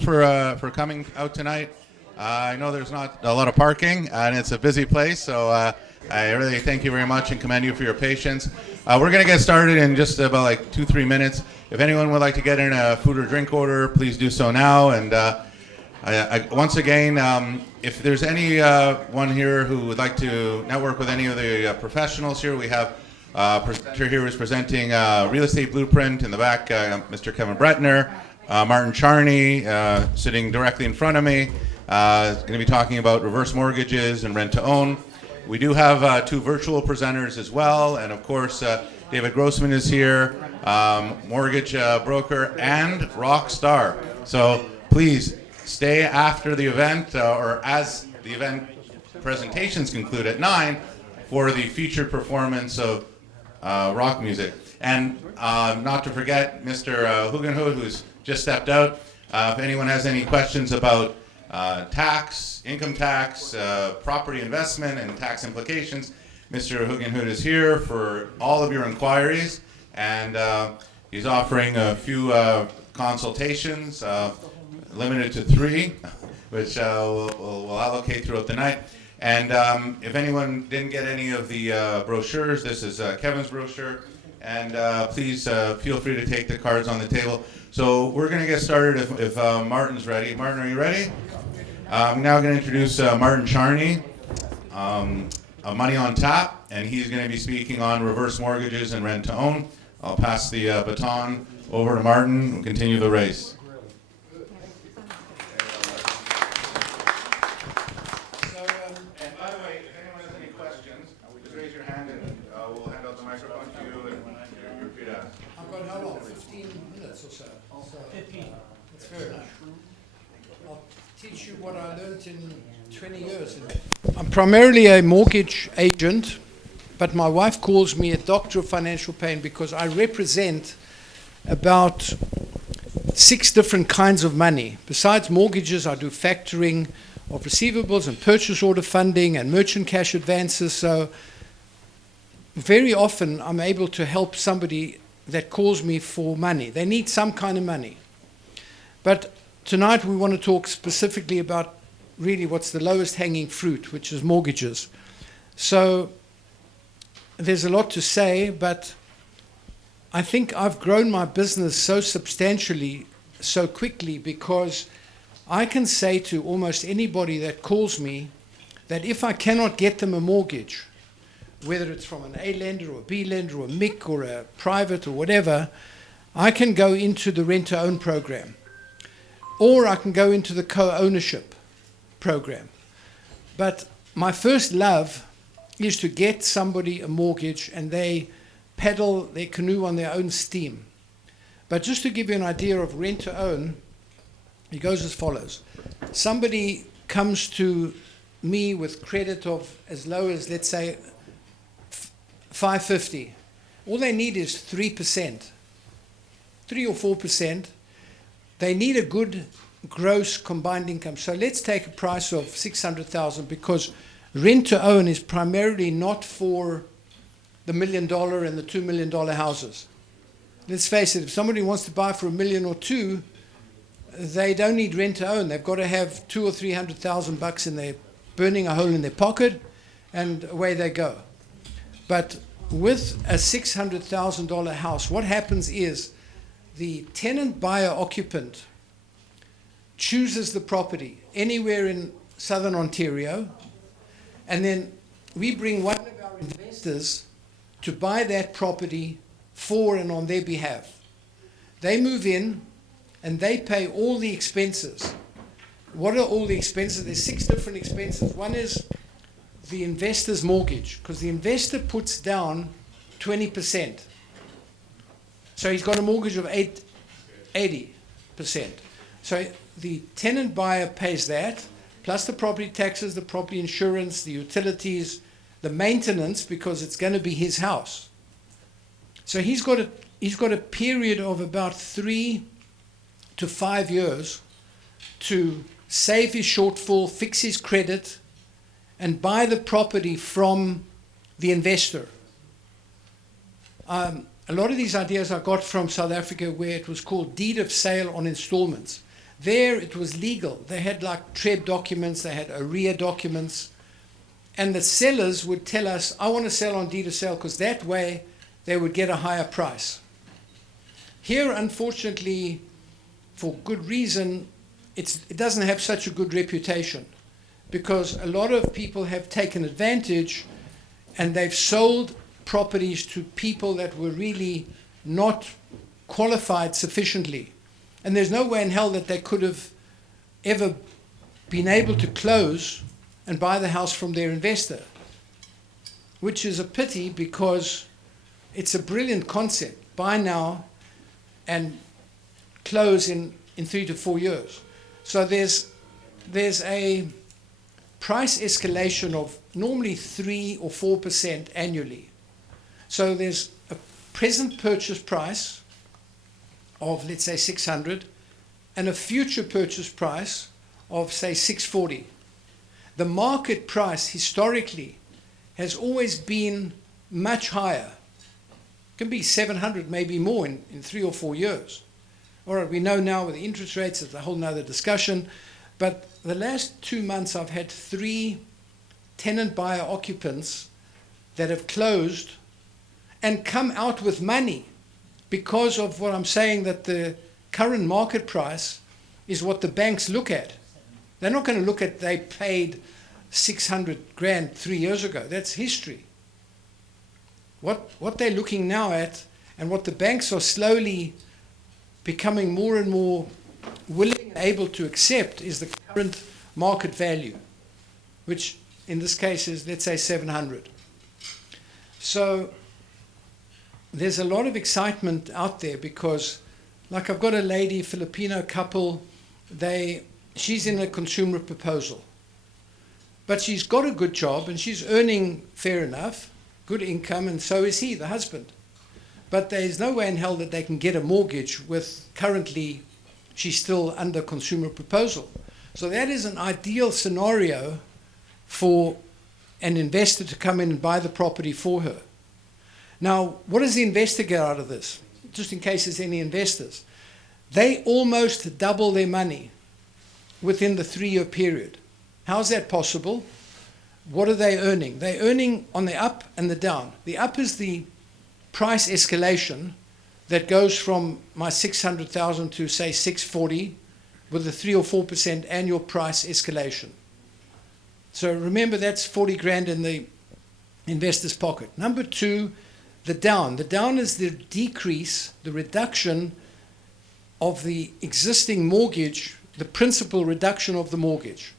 for coming out tonight. I know there's not a lot of parking, and it's a busy place, so I really thank you very much and commend you for your patience. We're going to get started in just about like 2-3 minutes. If anyone would like to get in a food or drink order, please do so now. And once again, if there's anyone here who would like to network with any of the professionals here, we have presenter here who's presenting Real Estate Blueprint in the back, Mr. Kevin Breitner. Martin Charney, sitting directly in front of me, is going to be talking about reverse mortgages and rent-to-own. We do have 2 virtual presenters as well, and of course, David Grossman is here, mortgage broker and rock star. So please stay after the event, or as the event presentations conclude at 9, for the featured performance of rock music. And not to forget Mr. Hogenhout, who's just stepped out. If anyone has any questions about tax, income tax, property investment, and tax implications, Mr. Hogenhout is here for all of your inquiries, and he's offering a few consultations, limited to 3, which we'll allocate throughout the night. And if anyone didn't get any of the brochures, this is Kevin's brochure, and please feel free to take the cards on the table. So we're going to get started if Martin's ready. Martin, are you ready? I'm now going to introduce Martin Charney of Money on Tap, and he's going to be speaking on reverse mortgages and rent-to-own. I'll pass the baton over to Martin and continue the race. And by the way, if anyone has any questions, just raise your hand and we'll hand out the microphone to you, and you're free to ask. I've got how long? 15 minutes or so. 15. That's fair enough. I'll teach you what I learned in 20 years. I'm primarily a mortgage agent, but my wife calls me a doctor of financial pain because I represent about 6 different kinds of money. Besides mortgages, I do factoring of receivables and purchase order funding and merchant cash advances. So very often I'm able to help somebody that calls me for money. They need some kind of money. But tonight we want to talk specifically about really what's the lowest hanging fruit, which is mortgages. So there's a lot to say, but I think I've grown my business so substantially, so quickly, because I can say to almost anybody that calls me that if I cannot get them a mortgage, whether it's from an A lender or a B lender or a MIC or a private or whatever, I can go into the rent-to-own program. Or I can go into the co-ownership program. But my first love is to get somebody a mortgage and they paddle their canoe on their own steam. But just to give you an idea of rent-to-own, it goes as follows. Somebody comes to me with credit of as low as, let's say, 550. All they need is 3%, 3 or 4%. They need a good gross combined income. So let's take a price of 600,000 because rent-to-own is primarily not for the $1 million and the $2 million houses. Let's face it, if somebody wants to buy for $1 million or $2 million, they don't need rent-to-own. They've got to have $200,000 or $300,000 in there, burning a hole in their pocket, and away they go. But with a $600,000 house, what happens is the tenant buyer occupant chooses the property anywhere in southern Ontario, and then we bring one of our investors to buy that property for and on their behalf. They move in and they pay all the expenses. What are all the expenses? There's 6 different expenses. One is the investor's mortgage, because the investor puts down 20%. So he's got a mortgage of 80%. So the tenant buyer pays that, plus the property taxes, the property insurance, the utilities, the maintenance, because it's going to be his house. So he's got a period of about 3 to 5 years to save his shortfall, fix his credit, and buy the property from the investor. A lot of these ideas I got from South Africa, where it was called deed of sale on installments. There it was legal. They had like TREB documents, they had AREA documents, and the sellers would tell us, I want to sell on deed of sale, because that way they would get a higher price. Here, unfortunately, for good reason, it doesn't have such a good reputation, because a lot of people have taken advantage and they've sold properties to people that were really not qualified sufficiently. And there's no way in hell that they could have ever been able to close and buy the house from their investor, which is a pity, because it's a brilliant concept. Buy now and close in 3 to 4 years. So there's a price escalation of normally 3 or 4% annually. So there's a present purchase price of, let's say, 600, and a future purchase price of, say, 640. The market price historically has always been much higher. It can be 700, maybe more in 3 or 4 years. All right, we know now with the interest rates, it's a whole nother discussion. But the last 2 months, I've had 3 tenant buyer occupants that have closed and come out with money, because of what I'm saying, that the current market price is what the banks look at. They're not going to look at they paid 600 grand 3 years ago. That's history. What they're looking now at, and what the banks are slowly becoming more and more willing and able to accept, is the current market value, which in this case is, let's say, 700. So there's a lot of excitement out there, because, like, I've got a lady, Filipino couple, she's in a consumer proposal. But she's got a good job and she's earning fair enough, good income, and so is he, the husband. But there's no way in hell that they can get a mortgage with, currently, she's still under consumer proposal. So that is an ideal scenario for an investor to come in and buy the property for her. Now, what does the investor get out of this? Just in case there's any investors. They almost double their money within the 3-year period. How's that possible? What are they earning? They're earning on the up and the down. The up is the price escalation that goes from my 600,000 to, say, 640, with a 3 or 4% annual price escalation. So remember, that's 40 grand in the investor's pocket. Number 2, the down. The down is the decrease, the reduction of the existing mortgage, the principal reduction of the mortgage,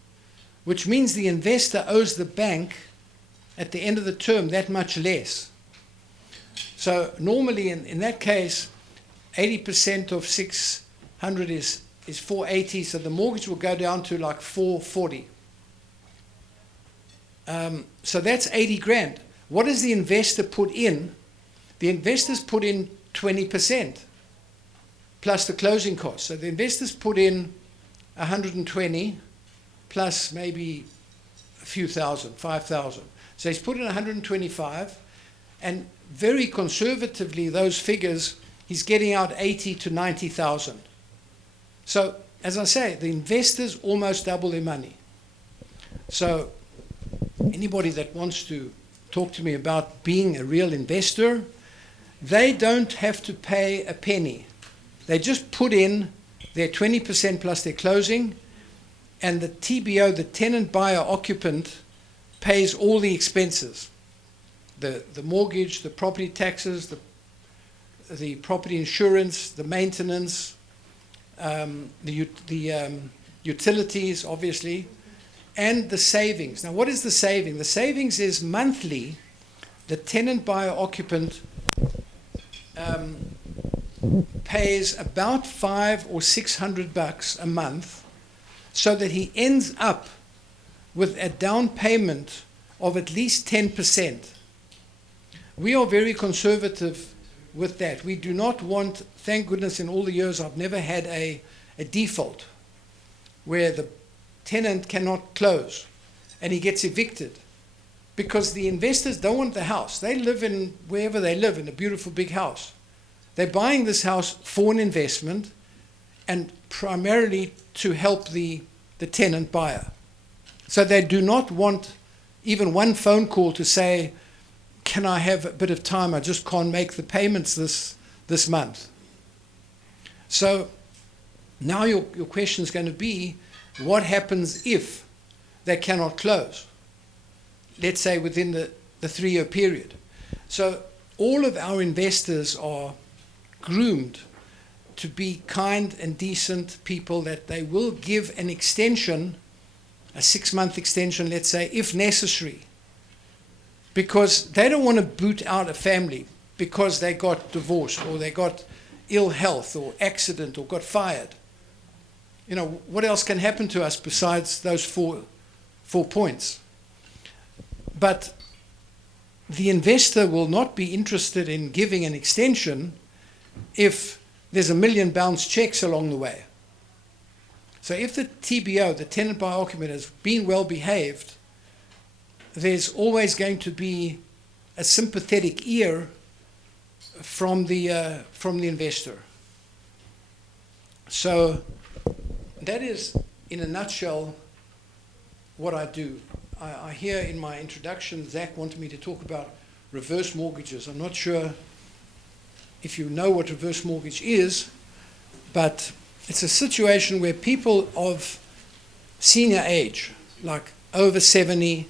which means the investor owes the bank at the end of the term that much less. So normally in that case, 80% of 600 is 480, so the mortgage will go down to like 440. So that's 80 grand. What does the investor put in? The investors put in 20% plus the closing costs. So the investors put in 120 plus maybe a few thousand, 5,000. So he's put in 125, and very conservatively, those figures, he's getting out 80 to 90,000. So, as I say, the investors almost double their money. So anybody that wants to talk to me about being a real investor, they don't have to pay a penny. They just put in their 20% plus their closing, and the TBO, the tenant buyer occupant, pays all the expenses. The mortgage, the property taxes, the property insurance, the maintenance, the utilities, obviously, and the savings. Now, what is the saving? The savings is monthly, the tenant buyer occupant pays about $500 or $600 a month, so that he ends up with a down payment of at least 10%. We are very conservative with that. We do not want, thank goodness, in all the years I've never had a default where the tenant cannot close and he gets evicted, because the investors don't want the house. They live in wherever they live, in a beautiful big house. They're buying this house for an investment, and primarily to help the tenant buyer. So they do not want even one phone call to say, can I have a bit of time? I just can't make the payments this month. So now your question is going to be, what happens if they cannot close? Let's say within the 3-year period. So all of our investors are groomed to be kind and decent people, that they will give an extension, a 6-month extension, let's say, if necessary. Because they don't want to boot out a family because they got divorced or they got ill health or accident or got fired. You know, what else can happen to us besides those four points? But the investor will not be interested in giving an extension if there's a million bounce checks along the way. So if the TBO, the tenant by occupant, has been well behaved, there's always going to be a sympathetic ear from the investor. So that is, in a nutshell, what I do. I hear in my introduction, Zach wanted me to talk about reverse mortgages. I'm not sure if you know what reverse mortgage is, but it's a situation where people of senior age, like over 70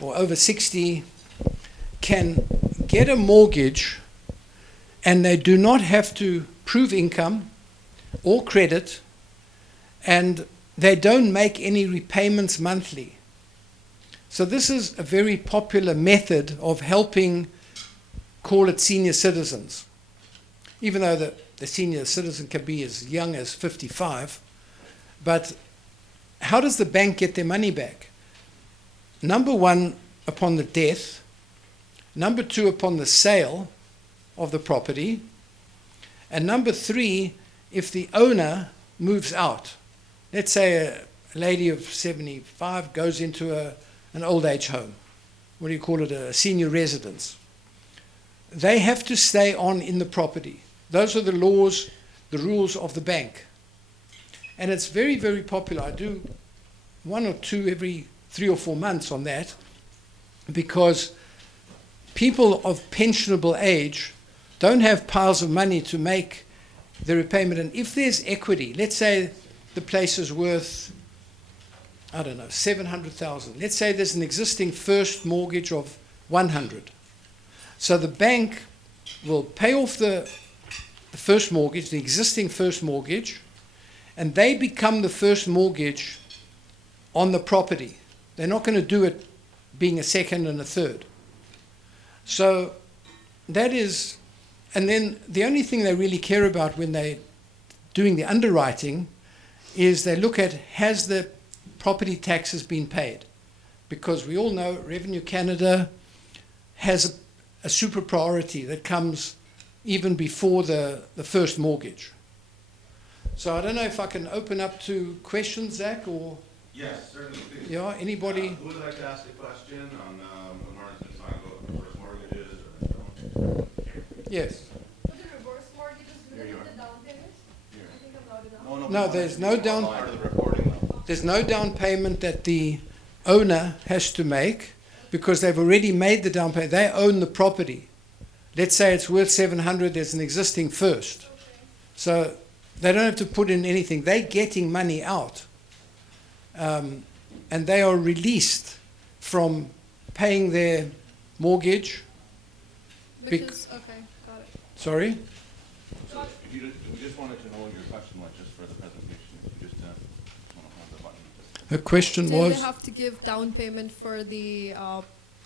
or over 60, can get a mortgage and they do not have to prove income or credit, and they don't make any repayments monthly. So this is a very popular method of helping, call it senior citizens. Even though the senior citizen can be as young as 55. But how does the bank get their money back? Number one, upon the death. Number two, upon the sale of the property. And number three, if the owner moves out. Let's say a lady of 75 goes into an old age home. What do you call it? A senior residence. They have to stay on in the property. Those are the laws, the rules of the bank. And it's very, very popular. I do 1 or 2 every 3 or 4 months on that, because people of pensionable age don't have piles of money to make the repayment. And if there's equity, let's say the place is worth, I don't know, 700,000. Let's say there's an existing first mortgage of 100. So the bank will pay off the first mortgage, the existing first mortgage, and they become the first mortgage on the property. They're not going to do it being a second and a third. So that is, and then the only thing they really care about when they're doing the underwriting is they look at, has the property taxes been paid? Because we all know Revenue Canada has a super priority that comes even before the first mortgage. So I don't know if I can open up to questions, Zach, or... Yes, certainly. Please. Yeah, anybody? Who would like to ask a question on when Martin's been talking about reverse mortgages? Yes. For the reverse mortgages, do they have the down payment? I think I'm loud enough. No, there's no down... Part of the reporting. There's no down payment that the owner has to make, because they've already made the down payment. They own the property. Let's say it's worth 700, there's an existing first. Okay. So they don't have to put in anything. They're getting money out. And they are released from paying their mortgage. Because, okay, got it. Sorry? So if you we just wanted to know your question was just for the presentation. If you just want to hold the button. Her question Do was... they have to give down payment for the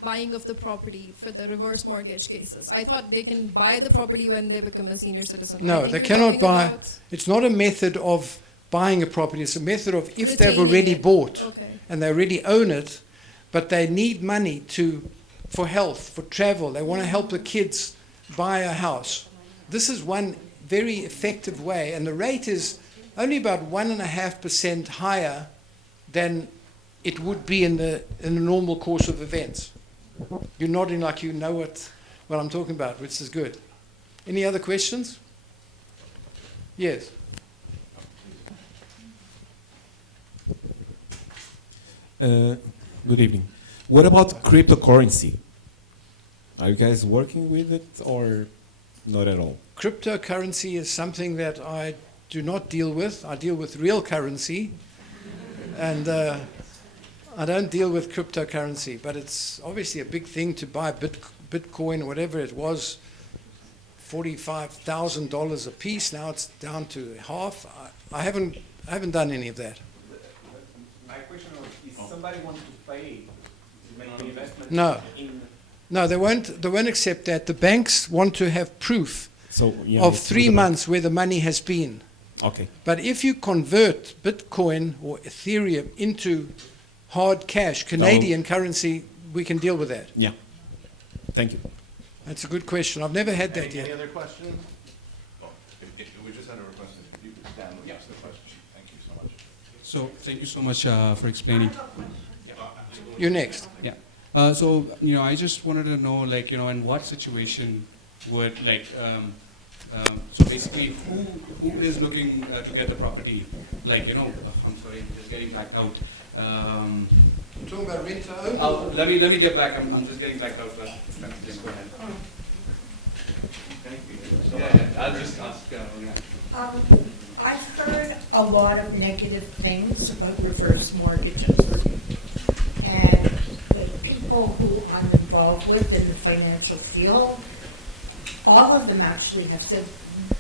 buying of the property for the reverse mortgage cases? I thought they can buy the property when they become a senior citizen. I No, think they you're cannot talking buy. about It's not a method of buying a property. It's a method of if they've retaining already it. bought Okay. and they already own it, but they need money for health, for travel. They want to help the kids buy a house. This is one very effective way, and the rate is only about 1.5% higher than it would be in the normal course of events. You're nodding like you know what I'm talking about, which is good. Any other questions? Yes. Good evening. What about cryptocurrency? Are you guys working with it or not at all? Cryptocurrency is something that I do not deal with. I deal with real currency, and I don't deal with cryptocurrency. But it's obviously a big thing to buy Bitcoin or whatever it was, $45,000 a piece. Now it's down to half. I haven't done any of that. My question was, if somebody wants to pay to make the investment No. in... No, they won't accept that. The banks want to have proof So, yeah, of it's 3 not months where the money has been. about- Okay. But if you convert Bitcoin or Ethereum into hard cash, Canadian currency, we can deal with that. Yeah. Thank you. That's a good question. I've never had that Any yet. other questions? Oh, we just had a request if you could stand and ask the question. Thank you so much. So thank you so much for explaining. You're next. Yeah. So I just wanted to know, like, in what situation would so basically, who is looking to get the property? Like, I'm sorry, I'm just getting backed out. You're talking about rent to own? Let me get back. I'm just getting backed out. But just go ahead. Thank you. Yeah, I'll just ask. Yeah. I've heard a lot of negative things about reverse mortgages. And the people who I'm involved with in the financial field, all of them actually have said,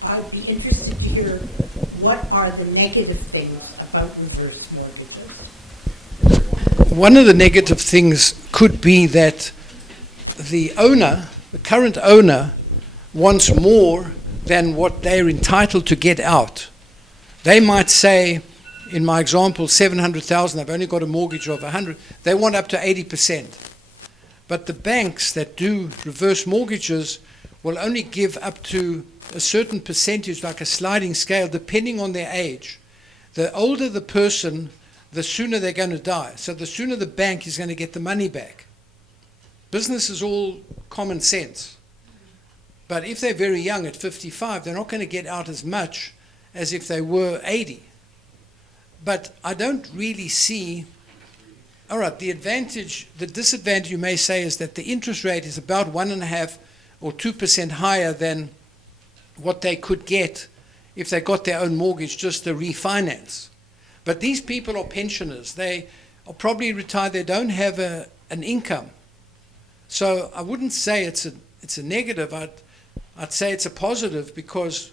I'd be interested to hear what are the negative things about reverse mortgages. One of the negative things could be that the owner, the current owner, wants more than what they're entitled to get out. They might say, in my example, 700,000, I've only got a mortgage of 100, they want up to 80%. But the banks that do reverse mortgages will only give up to a certain percentage, like a sliding scale, depending on their age. The older the person, the sooner they're going to die. So the sooner the bank is going to get the money back. Business is all common sense. But if they're very young at 55, they're not going to get out as much as if they were 80. But I don't really see, all right, the disadvantage you may say is that the interest rate is about 1.5 or 2% higher than what they could get if they got their own mortgage, just a refinance. But these people are pensioners. They are probably retired. They don't have an income. So I wouldn't say it's a negative. I'd say it's a positive because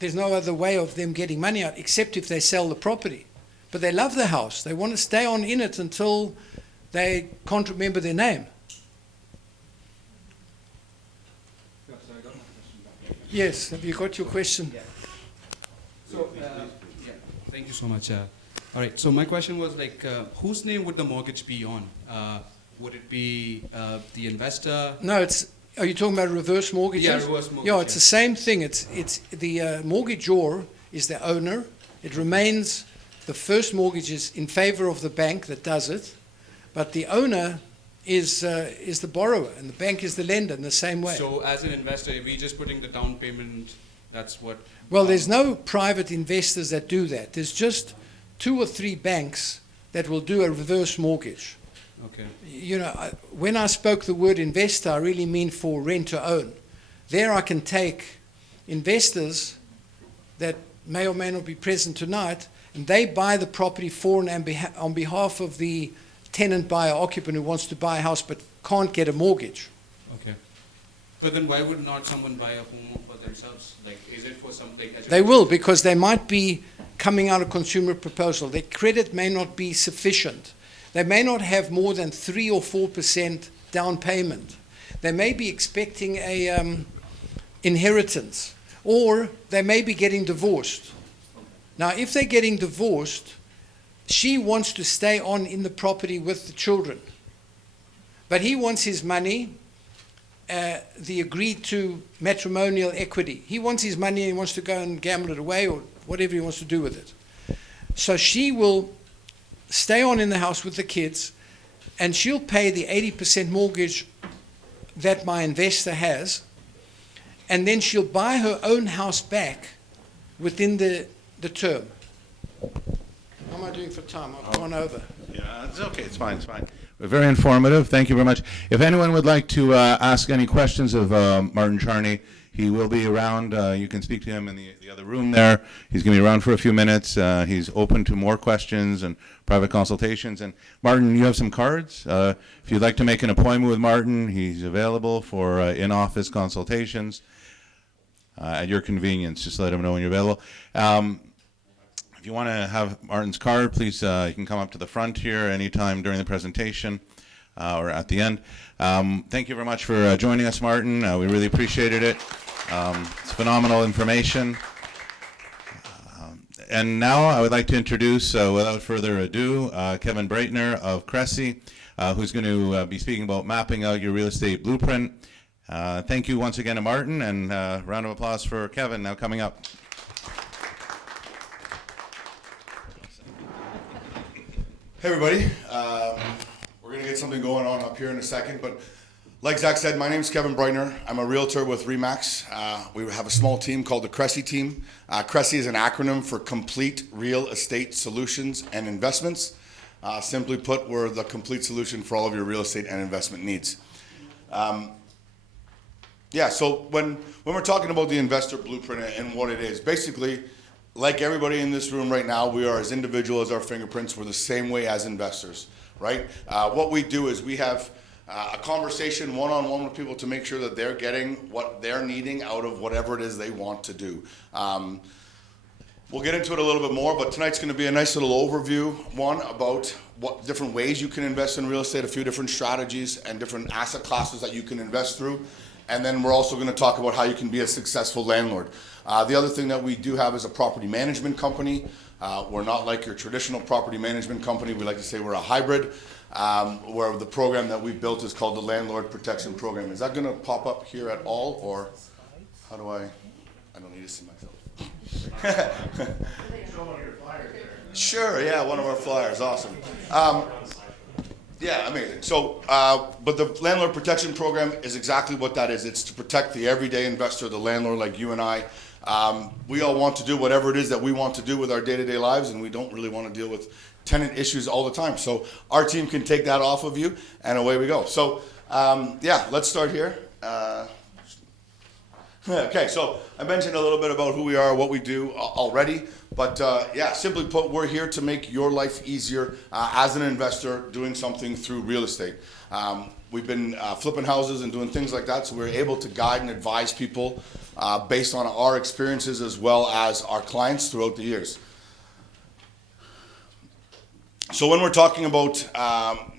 there's no other way of them getting money out except if they sell the property. But they love the house. They want to stay on in it until they can't remember their name. Yes, have you got your question? So, yeah, thank you so much. All right, so my question was like, whose name would the mortgage be on? Would it be the investor? No, are you talking about reverse mortgages? Yeah, reverse mortgage. Yeah, it's the same thing. It's the mortgagor is the owner. It remains, the first mortgage is in favor of the bank that does it, but the owner is the borrower, and the bank is the lender in the same way. So as an investor, if we just putting the down payment, that's what... Well, there's no private investors that do that. There's just 2 or 3 banks that will do a reverse mortgage. Okay. When I spoke the word investor, I really mean for rent to own. There I can take investors that may or may not be present tonight, and they buy the property for and on behalf of the tenant buyer occupant who wants to buy a house but can't get a mortgage. Okay. But then why would not someone buy a home for themselves? Like, is it for something... They will, because they might be coming out of consumer proposal. Their credit may not be sufficient. They may not have more than 3 or 4% down payment. They may be expecting a inheritance, or they may be getting divorced. Now, if they're getting divorced, she wants to stay on in the property with the children. But he wants his money, the agreed to matrimonial equity. He wants his money and he wants to go and gamble it away or whatever he wants to do with it. So she will stay on in the house with the kids, and she'll pay the 80% mortgage that my investor has, and then she'll buy her own house back within the term. How am I doing for time? I've gone over. Yeah, it's okay. It's fine. It's fine. Very informative. Thank you very much. If anyone would like to ask any questions of Martin Charney, he will be around. You can speak to him in the other room there. He's going to be around for a few minutes. He's open to more questions and private consultations. And Martin, you have some cards. If you'd like to make an appointment with Martin, he's available for in-office consultations at your convenience. Just let him know when you're available. If you want to have Martin's card, please, you can come up to the front here anytime during the presentation or at the end. Thank you very much for joining us, Martin. We really appreciated it. It's phenomenal information. And now I would like to introduce, without further ado, Kevin Breitner of CRESI, who's going to be speaking about mapping out your real estate blueprint. Thank you once again to Martin, and a round of applause for Kevin now coming up. Hey everybody, we're going to get something going on up here in a second, but like Zach said, my name is Kevin Breitner. I'm a realtor with RE/MAX. We have a small team called the CRESI team. CRESI is an acronym for Complete Real Estate Solutions and Investments. Simply put, we're the complete solution for all of your real estate and investment needs. So when we're talking about the investor blueprint and what it is, basically, like everybody in this room right now, we are as individual as our fingerprints. We're the same way as investors, right? What we do is we have a conversation one-on-one with people to make sure that they're getting what they're needing out of whatever it is they want to do. We'll get into it a little bit more, but tonight's going to be a nice little overview, one, about what different ways you can invest in real estate, a few different strategies and different asset classes that you can invest through. And then we're also going to talk about how you can be a successful landlord. The other thing that we do have is a property management company. We're not like your traditional property management company. We like to say we're a hybrid, where the program that we've built is called the Landlord Protection Program. Is that going to pop up here at all, or how do I don't need to see myself. Sure, yeah, one of our flyers, awesome. Yeah, amazing. So, but the Landlord Protection Program is exactly what that is. It's to protect the everyday investor, the landlord like you and I. We all want to do whatever it is that we want to do with our day-to-day lives, and we don't really want to deal with tenant issues all the time. So our team can take that off of you, and away we go. So, let's start here. Okay, so I mentioned a little bit about who we are, what we do already, but simply put, we're here to make your life easier as an investor doing something through real estate. We've been flipping houses and doing things like that, so we're able to guide and advise people based on our experiences as well as our clients throughout the years. So when we're talking about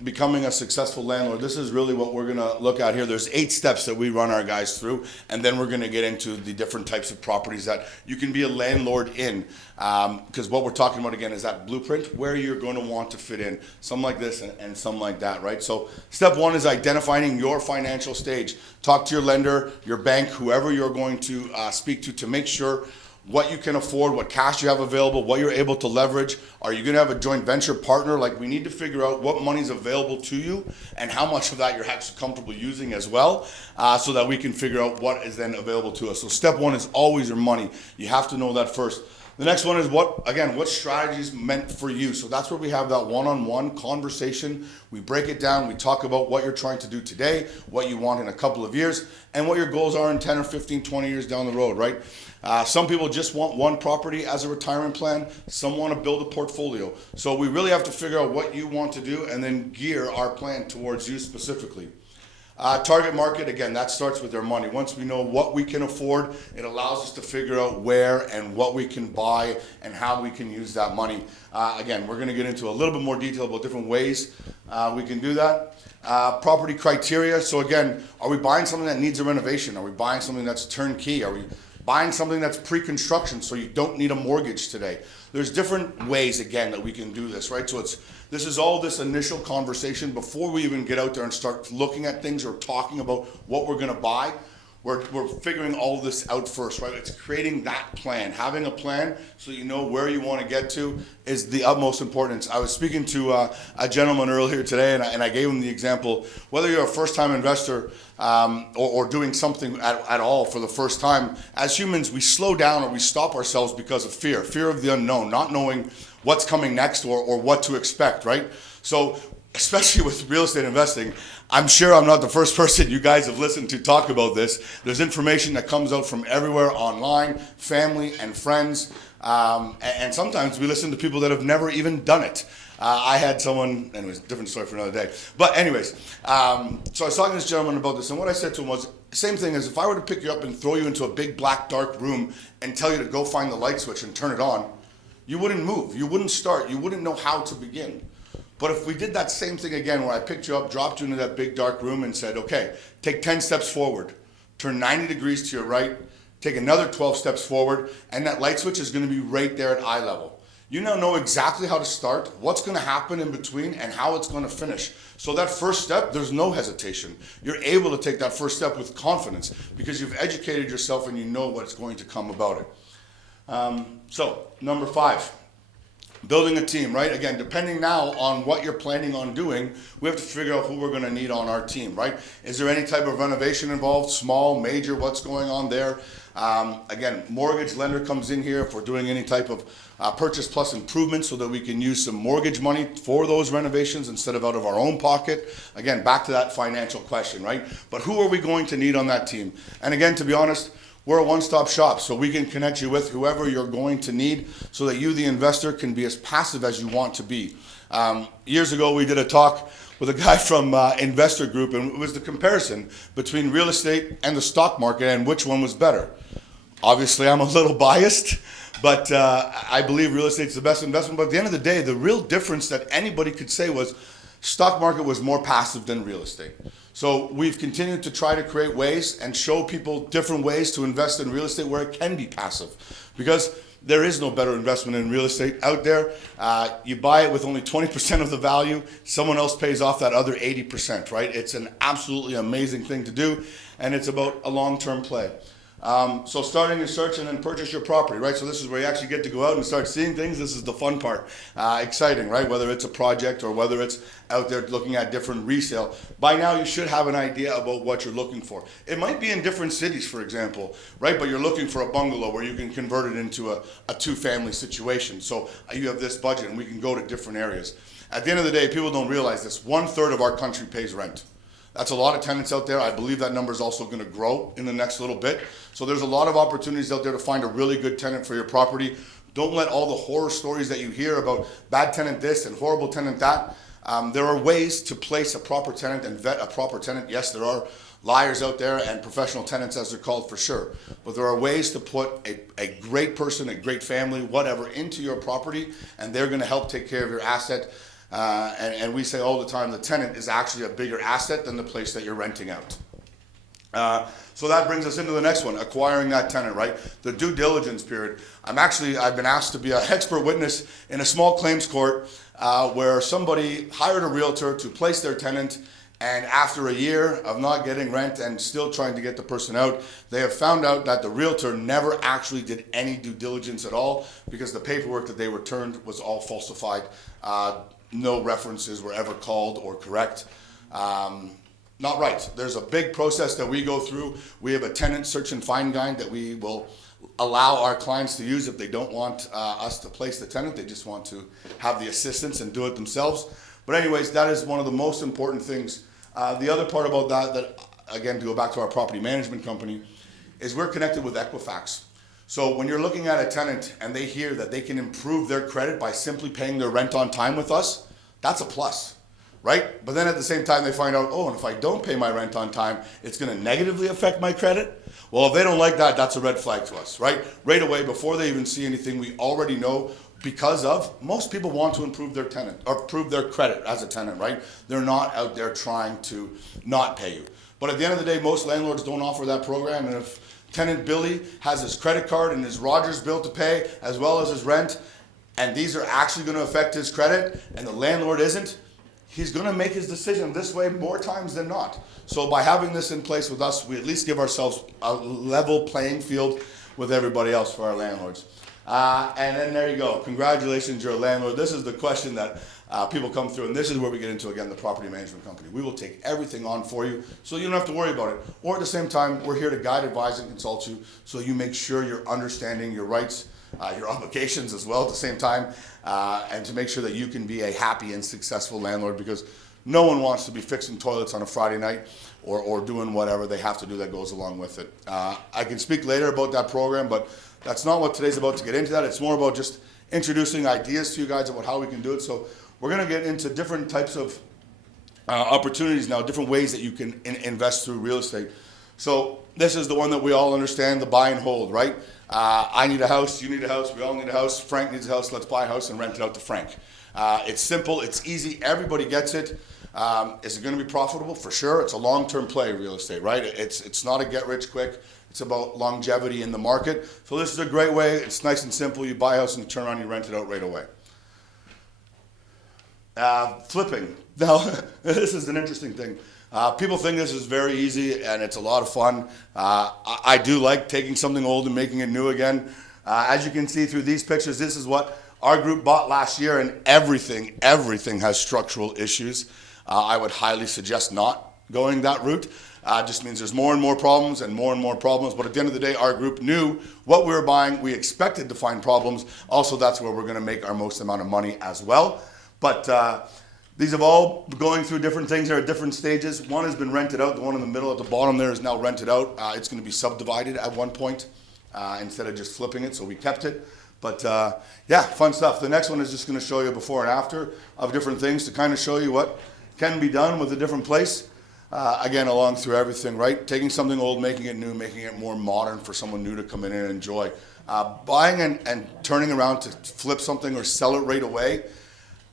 becoming a successful landlord, this is really what we're going to look at here. There's 8 steps that we run our guys through, and then we're going to get into the different types of properties that you can be a landlord in. Because what we're talking about, again, is that blueprint, where you're going to want to fit in. Some like this and some like that, right? So step 1 is identifying your financial stage. Talk to your lender, your bank, whoever you're going to speak to make sure what you can afford, what cash you have available, what you're able to leverage. Are you going to have a joint venture partner? Like, we need to figure out what money is available to you and how much of that you're actually comfortable using as well, so that we can figure out what is then available to us. So step 1 is always your money. You have to know that first. The next one is what strategy is meant for you. So that's where we have that one-on-one conversation. We break it down. We talk about what you're trying to do today, what you want in a couple of years, and what your goals are in 10 or 15, 20 years down the road, right? Some people just want one property as a retirement plan. Some want to build a portfolio. So we really have to figure out what you want to do and then gear our plan towards you specifically. Target market, again, that starts with their money. Once we know what we can afford, it allows us to figure out where and what we can buy and how we can use that money. Again, we're going to get into a little bit more detail about different ways we can do that. Property criteria. So again, are we buying something that needs a renovation? Are we buying something that's turnkey? Are we buying something that's pre-construction so you don't need a mortgage today? There's different ways, again, that we can do this, right? So this is all this initial conversation before we even get out there and start looking at things or talking about what we're going to buy. We're figuring all this out first, right? It's creating that plan. Having a plan so you know where you want to get to is the utmost importance. I was speaking to a gentleman earlier today, and I gave him the example, whether you're a first-time investor or doing something at all for the first time, as humans, we slow down or we stop ourselves because of fear of the unknown, not knowing what's coming next or what to expect, right? So especially with real estate investing, I'm sure I'm not the first person you guys have listened to talk about this. There's information that comes out from everywhere online, family and friends, and sometimes we listen to people that have never even done it. I had someone, anyways, different story for another day. But anyways, so I was talking to this gentleman about this, and what I said to him was, same thing as if I were to pick you up and throw you into a big black dark room and tell you to go find the light switch and turn it on, you wouldn't move, you wouldn't start, you wouldn't know how to begin. But if we did that same thing again, where I picked you up, dropped you into that big dark room and said, okay, take 10 steps forward, turn 90 degrees to your right, take another 12 steps forward, and that light switch is going to be right there at eye level. You now know exactly how to start, what's going to happen in between, and how it's going to finish. So that first step, there's no hesitation. You're able to take that first step with confidence because you've educated yourself and you know what's going to come about it. So, number 5. Building a team, right? Again, depending now on what you're planning on doing, we have to figure out who we're going to need on our team, right? Is there any type of renovation involved? Small, major, what's going on there? Again, mortgage lender comes in here if we're doing any type of purchase plus improvement so that we can use some mortgage money for those renovations instead of out of our own pocket. Again, back to that financial question, right? But who are we going to need on that team? And again, to be honest, we're a one-stop shop, so we can connect you with whoever you're going to need so that you, the investor, can be as passive as you want to be. Years ago, we did a talk with a guy from Investor Group, and it was the comparison between real estate and the stock market and which one was better. Obviously, I'm a little biased, but I believe real estate's the best investment. But at the end of the day, the real difference that anybody could say was stock market was more passive than real estate. So we've continued to try to create ways and show people different ways to invest in real estate where it can be passive, because there is no better investment in real estate out there. You buy it with only 20% of the value. Someone else pays off that other 80%, right? It's an absolutely amazing thing to do, and it's about a long-term play. So starting your search and then purchase your property, right? So this is where you actually get to go out and start seeing things. This is the fun part. Exciting, right? Whether it's a project or whether it's out there looking at different resale. By now you should have an idea about what you're looking for. It might be in different cities, for example, right? But you're looking for a bungalow where you can convert it into a two-family situation. So you have this budget and we can go to different areas. At the end of the day, people don't realize this. 1/3 of our country pays rent. That's a lot of tenants out there. I believe that number is also going to grow in the next little bit. So there's a lot of opportunities out there to find a really good tenant for your property. Don't let all the horror stories that you hear about bad tenant this and horrible tenant that. There are ways to place a proper tenant and vet a proper tenant. Yes, there are liars out there and professional tenants, as they're called, for sure. But there are ways to put a great person, a great family, whatever, into your property, and they're going to help take care of your asset. And we say all the time, the tenant is actually a bigger asset than the place that you're renting out. So that brings us into the next one, acquiring that tenant, right? The due diligence period. I've been asked to be an expert witness in a small claims court where somebody hired a realtor to place their tenant, and after a year of not getting rent and still trying to get the person out, they have found out that the realtor never actually did any due diligence at all because the paperwork that they returned was all falsified. No references were ever called or correct. Not right. There's a big process that we go through. We have a tenant search and find guide that we will allow our clients to use if they don't want us to place the tenant. They just want to have the assistance and do it themselves. But anyways, that is one of the most important things. The other part about that, again, to go back to our property management company, is we're connected with Equifax. So when you're looking at a tenant and they hear that they can improve their credit by simply paying their rent on time with us, that's a plus, right? But then at the same time they find out, oh, and if I don't pay my rent on time, it's going to negatively affect my credit. Well, if they don't like that, that's a red flag to us, right? Right away, before they even see anything, we already know, because of most people want to improve their tenant or improve their credit as a tenant, right? They're not out there trying to not pay you. But at the end of the day, most landlords don't offer that program, and if tenant Billy has his credit card and his Rogers bill to pay as well as his rent, and these are actually going to affect his credit, and the landlord isn't, he's going to make his decision this way more times than not. So by having this in place with us, we at least give ourselves a level playing field with everybody else for our landlords. And then there you go. Congratulations, you're a landlord. This is the question that people come through, and this is where we get into, again, the property management company. We will take everything on for you so you don't have to worry about it. Or at the same time, we're here to guide, advise, and consult you so you make sure you're understanding your rights your obligations as well at the same time, and to make sure that you can be a happy and successful landlord, because no one wants to be fixing toilets on a Friday night or doing whatever they have to do that goes along with it. I can speak later about that program, but that's not what today's about to get into that. It's more about just introducing ideas to you guys about how we can do it. So we're going to get into different types of opportunities now, different ways that you can invest through real estate. So this is the one that we all understand, the buy and hold, right? I need a house, you need a house, we all need a house, Frank needs a house, let's buy a house and rent it out to Frank. It's simple, it's easy, everybody gets it. Is it going to be profitable? For sure. It's a long-term play, real estate, right? It's not a get-rich-quick. It's about longevity in the market. So this is a great way. It's nice and simple. You buy a house and you turn around and you rent it out right away. Flipping. Now, this is an interesting thing. People think this is very easy and it's a lot of fun. I do like taking something old and making it new again. As you can see through these pictures, this is what our group bought last year, and everything has structural issues. I would highly suggest not going that route. Just means there's more and more problems and more problems. But at the end of the day, our group knew what we were buying. We expected to find problems. Also, that's where we're going to make our most amount of money as well. But these have all going through different things. They're at different stages. One has been rented out. The one in the middle at the bottom there is now rented out. It's going to be subdivided at one point instead of just flipping it. So we kept it. But yeah, fun stuff. The next one is just going to show you before and after of different things to kind of show you what can be done with a different place. Again, along through everything, right? Taking something old, making it new, making it more modern for someone new to come in and enjoy. Buying and turning around to flip something or sell it right away.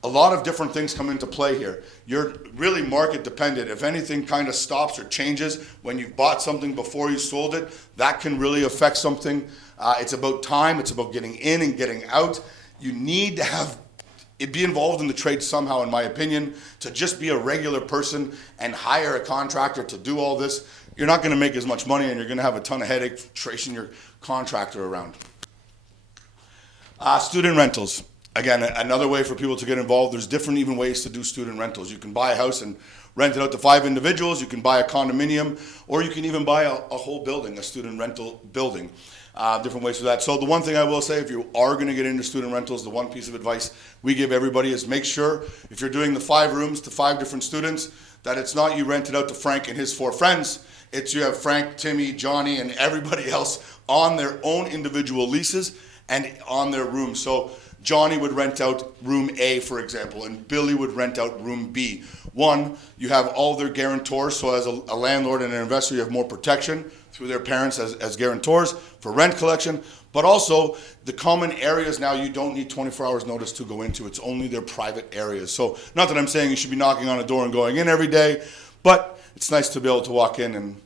A lot of different things come into play here. You're really market dependent. If anything kind of stops or changes when you've bought something before you sold it, that can really affect something. It's about time. It's about getting in and getting out. You need to have be involved in the trade somehow, in my opinion. To just be a regular person and hire a contractor to do all this, you're not going to make as much money, and you're going to have a ton of headache tracing your contractor around. Student rentals. Again, another way for people to get involved. There's different even ways to do student rentals. You can buy a house and rent it out to 5 individuals. You can buy a condominium, or you can even buy a whole building, a student rental building. Different ways for that. So the one thing I will say, if you are going to get into student rentals, the one piece of advice we give everybody is make sure, if you're doing the 5 rooms to 5 different students, that it's not you rent it out to Frank and his 4 friends. It's you have Frank, Timmy, Johnny, and everybody else on their own individual leases and on their rooms. So Johnny would rent out room A, for example, and Billy would rent out room B. One, you have all their guarantors, so as a landlord and an investor, you have more protection through their parents as guarantors for rent collection, but also the common areas now you don't need 24 hours notice to go into. It's only their private areas. So not that I'm saying you should be knocking on a door and going in every day, but it's nice to be able to walk in, and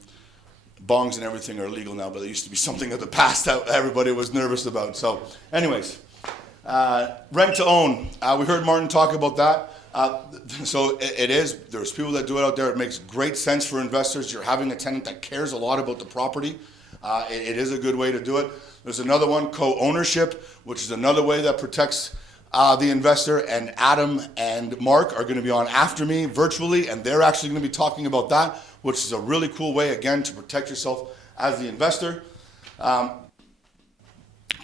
bongs and everything are legal now, but it used to be something of the past that everybody was nervous about. So anyways, rent to own. We heard Martin talk about that. So it is, there's people that do it out there. It makes great sense for investors. You're having a tenant that cares a lot about the property. It is a good way to do it. There's another one, co-ownership, which is another way that protects the investor. And Adam and Mark are going to be on after me virtually, and they're actually going to be talking about that, which is a really cool way, again, to protect yourself as the investor.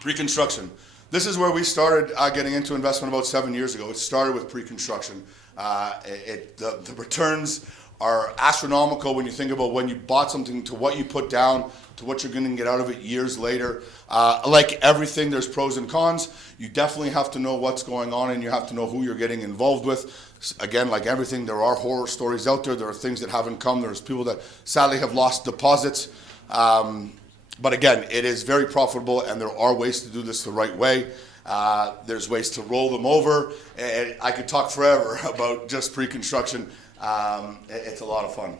Pre-construction. This is where we started getting into investment about 7 years ago. It started with pre-construction. The returns are astronomical when you think about when you bought something to what you put down to what you're going to get out of it years later. Like everything, there's pros and cons. You definitely have to know what's going on, and you have to know who you're getting involved with. Again, like everything, there are horror stories out there. There are things that haven't come. There's people that sadly have lost deposits. But again, it is very profitable, and there are ways to do this the right way. There's ways to roll them over. And I could talk forever about just pre-construction. It's a lot of fun.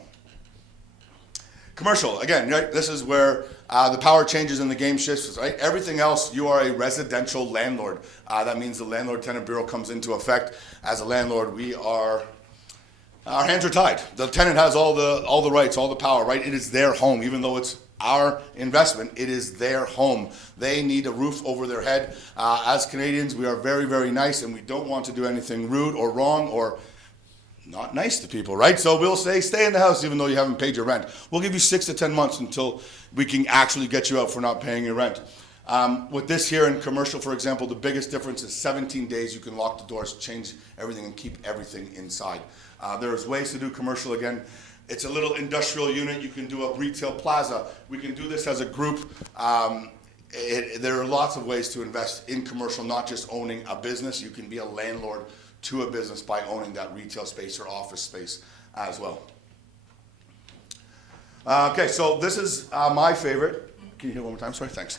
Commercial, again, right? This is where the power changes and the game shifts, right? Everything else, you are a residential landlord. That means the Landlord-Tenant Bureau comes into effect. As a landlord, our hands are tied. The tenant has all the rights, all the power, right? It is their home, even though it's our investment, it is their home. They need a roof over their head. As Canadians, we are very, very nice, and we don't want to do anything rude or wrong or not nice to people, right? So we'll say, stay in the house even though you haven't paid your rent. We'll give you 6 to 10 months until we can actually get you out for not paying your rent. With this here in commercial, for example, the biggest difference is 17 days. You can lock the doors, change everything, and keep everything inside. There's ways to do commercial again. It's a little industrial unit. You can do a retail plaza. We can do this as a group. There are lots of ways to invest in commercial, not just owning a business. You can be a landlord to a business by owning that retail space or office space as well. Okay, so this is my favorite. Can you hear one more time? Sorry, thanks.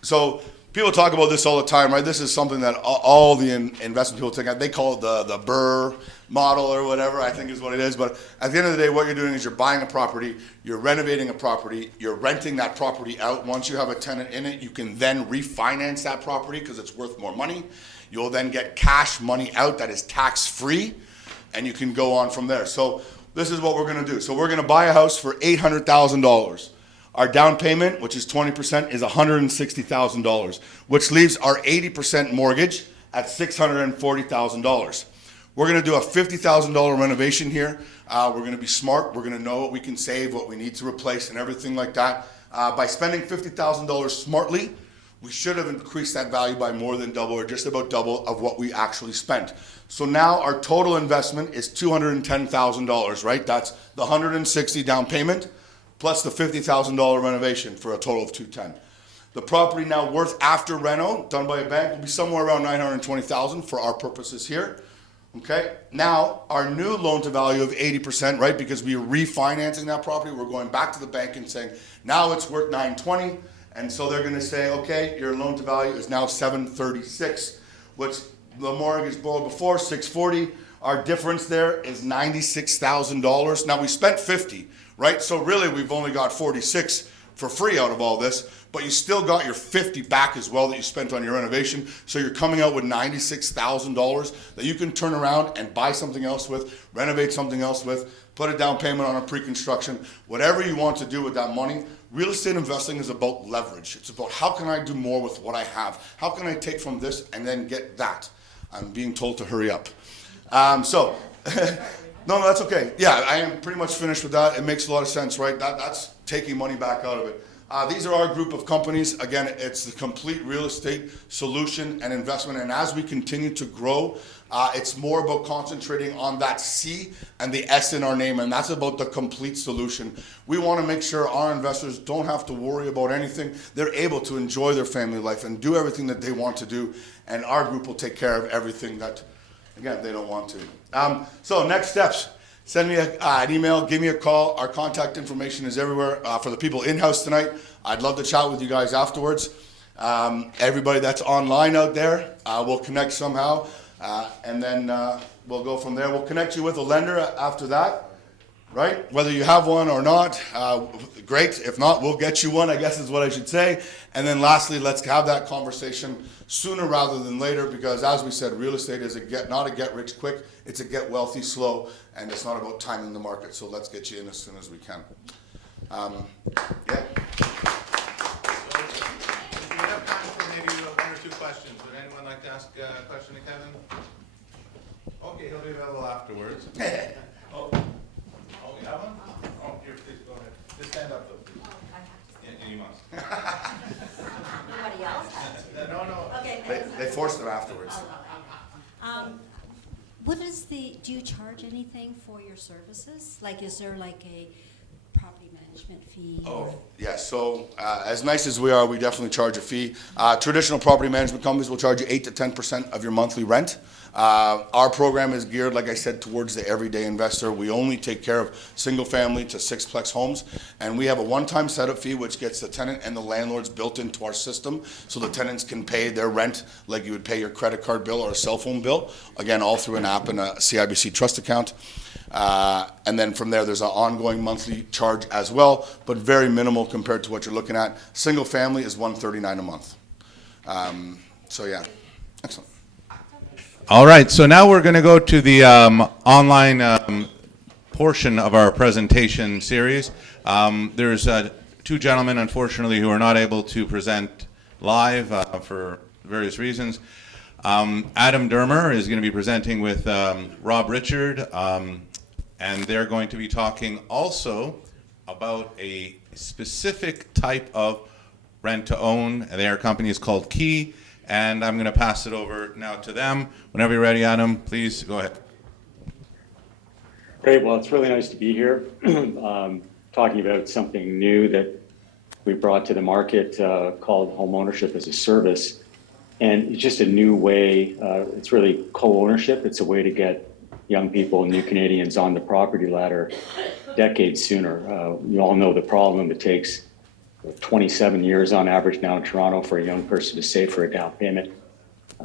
So people talk about this all the time, right? This is something that all the investment people take out. They call it the Burr model or whatever, I think is what it is. But at the end of the day, what you're doing is you're buying a property, you're renovating a property, you're renting that property out. Once you have a tenant in it, you can then refinance that property because it's worth more money. You'll then get cash money out that is tax-free, and you can go on from there. So this is what we're going to do. So we're going to buy a house for $800,000. Our down payment, which is 20%, is $160,000, which leaves our 80% mortgage at $640,000. We're going to do a $50,000 renovation here. We're going to be smart. We're going to know what we can save, what we need to replace, and everything like that. By spending $50,000 smartly, we should have increased that value by more than double or just about double of what we actually spent. So now our total investment is $210,000, right? That's the $160,000 down payment plus the $50,000 renovation for a total of $210,000. The property now worth after reno, done by a bank, will be somewhere around $920,000 for our purposes here. Okay, now our new loan to value of 80%, right? Because we are refinancing that property, we're going back to the bank and saying, now it's worth $920,000. And so they're going to say, okay, your loan to value is now $736,000, which the mortgage borrowed before $640,000. Our difference there is $96,000. Now we spent $50,000, right? So really we've only got $46,000 for free out of all this, but you still got your $50,000 back as well that you spent on your renovation. So you're coming out with $96,000 that you can turn around and buy something else with, renovate something else with, put a down payment on a pre-construction, whatever you want to do with that money. Real estate investing is about leverage. It's about how can I do more with what I have? How can I take from this and then get that? I'm being told to hurry up. No, that's okay. Yeah, I am pretty much finished with that. It makes a lot of sense, right? That's taking money back out of it. These are our group of companies. Again, it's the complete real estate solution and investment. And as we continue to grow, it's more about concentrating on that C and the S in our name, and that's about the complete solution. We want to make sure our investors don't have to worry about anything. They're able to enjoy their family life and do everything that they want to do, and our group will take care of everything that, again, they don't want to. So next steps. Send me an email, give me a call. Our contact information is everywhere. For the people in-house tonight, I'd love to chat with you guys afterwards. Everybody that's online out there, we'll connect somehow, and then we'll go from there. We'll connect you with a lender after that, right? Whether you have one or not, great. If not, we'll get you one, I guess is what I should say. And then lastly, let's have that conversation sooner rather than later, because as we said, real estate is not a get rich quick, it's a get wealthy slow, and it's not about timing the market. So let's get you in as soon as we can. Yeah. So, we have time for maybe one or two questions. Would anyone like to ask a question to Kevin? Okay, he'll be available afterwards. Oh, you have one? Oh, here, please go ahead. Just stand up, though, please. Yeah, you must. Nobody else has to. No. Okay. They forced them afterwards. Do you charge anything for your services? Like, is there like a property management fee? Oh, yes. So as nice as we are, we definitely charge a fee. Traditional property management companies will charge you 8 to 10% of your monthly rent. Our program is geared, like I said, towards the everyday investor. We only take care of single family to sixplex homes, and we have a one-time setup fee which gets the tenant and the landlords built into our system, so the tenants can pay their rent like you would pay your credit card bill or a cell phone bill, again, all through an app and a CIBC trust account. And then from there, there's an ongoing monthly charge as well, but very minimal compared to what you're looking at. Single family is $139 a month. So yeah, excellent. All right, so now we're going to go to the online portion of our presentation series. There's two gentlemen, unfortunately, who are not able to present live for various reasons. Adam Dermer is going to be presenting with Rob Richard, and they're going to be talking also about a specific type of rent to own. Their company is called Key, and I'm going to pass it over now to them. Whenever you're ready, Adam, please go ahead. Great. Well, it's really nice to be here talking about something new that we brought to the market called home ownership as a service. And it's just a new way. It's really co-ownership. It's a way to get young people and new Canadians on the property ladder decades sooner. You all know the problem. It takes 27 years on average now in Toronto for a young person to save for a down payment.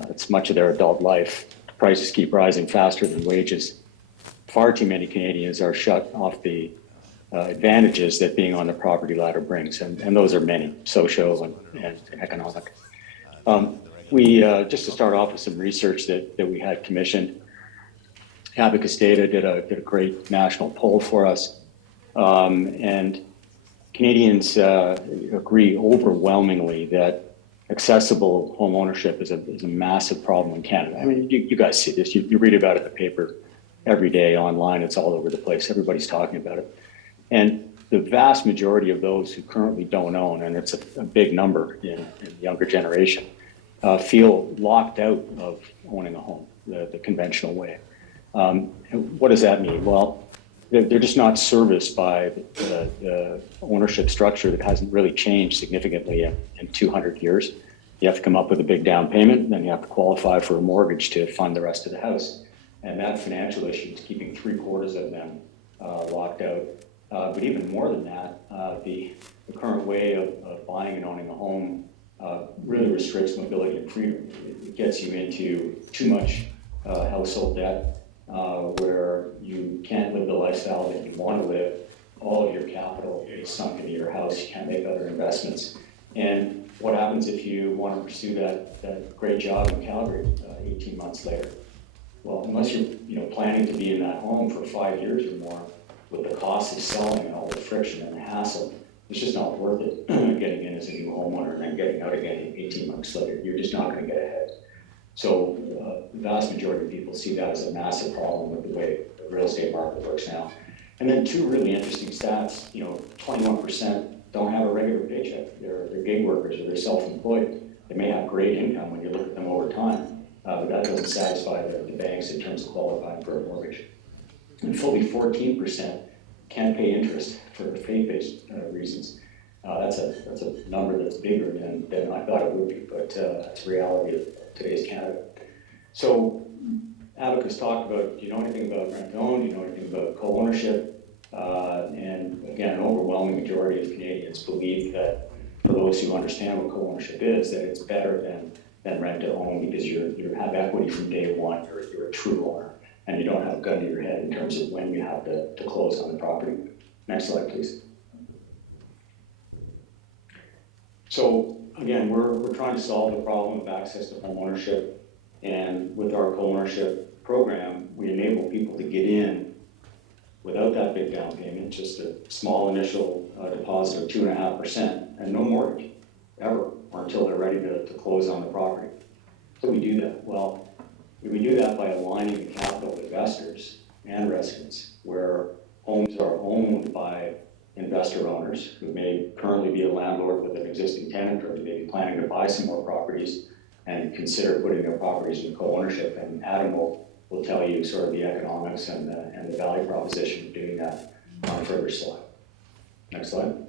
It's much of their adult life. Prices keep rising faster than wages. Far too many Canadians are shut off the advantages that being on the property ladder brings, and those are many, social and economic. We just to start off with some research that we had commissioned. Abacus Data did a great national poll for us, and Canadians agree overwhelmingly that accessible home ownership is a massive problem in Canada. I mean, you guys see this. You read about it in the paper every day online. It's all over the place. Everybody's talking about it. And the vast majority of those who currently don't own, and it's a big number in the younger generation, feel locked out of owning a home the conventional way. And what does that mean? Well, they're just not serviced by the ownership structure that hasn't really changed significantly in 200 years. You have to come up with a big down payment, and then you have to qualify for a mortgage to fund the rest of the house. And that financial issue is keeping 3/4 of them locked out. But even more than that, the current way of buying and owning a home really restricts mobility and freedom. It gets you into too much household debt, where you can't live the lifestyle that you want to live. All of your capital is sunk into your house. You can't make other investments. And what happens if you want to pursue that great job in Calgary 18 months later? Well, unless you're planning to be in that home for 5 years or more, with the cost of selling and all the friction and the hassle, it's just not worth it getting in as a new homeowner and then getting out again 18 months later. You're just not going to get ahead. So the vast majority of people see that as a massive problem with the way the real estate market works now. And then two really interesting stats, 21% don't have a regular paycheck. They're gig workers or they're self-employed. They may have great income when you look at them over time. But that doesn't satisfy the banks in terms of qualifying for a mortgage. And fully 14% can't pay interest for faith-based reasons. That's a number that's bigger than I thought it would be, but that's reality of today's Canada. So Abacus talked about, do you know anything about rent-to-own? Do you know anything about co-ownership? And again, an overwhelming majority of Canadians believe that for those who understand what co-ownership is, that it's better than rent-to-own because you have equity from day one. You're a true owner, and you don't have a gun to your head in terms of when you have to close on the property. Next slide, please. So again, we're trying to solve the problem of access to home ownership, and with our co-ownership program, we enable people to get in without that big down payment, just a small initial deposit of 2.5% and no mortgage ever, or until they're ready to close on the property. So we do that. Well, we do that by aligning the capital of investors and residents, where homes are owned by investor owners who may currently be a landlord with an existing tenant, or they may be planning to buy some more properties and consider putting their properties in co-ownership. And Adam will tell you sort of the economics and the value proposition of doing that on a further slide. Next slide.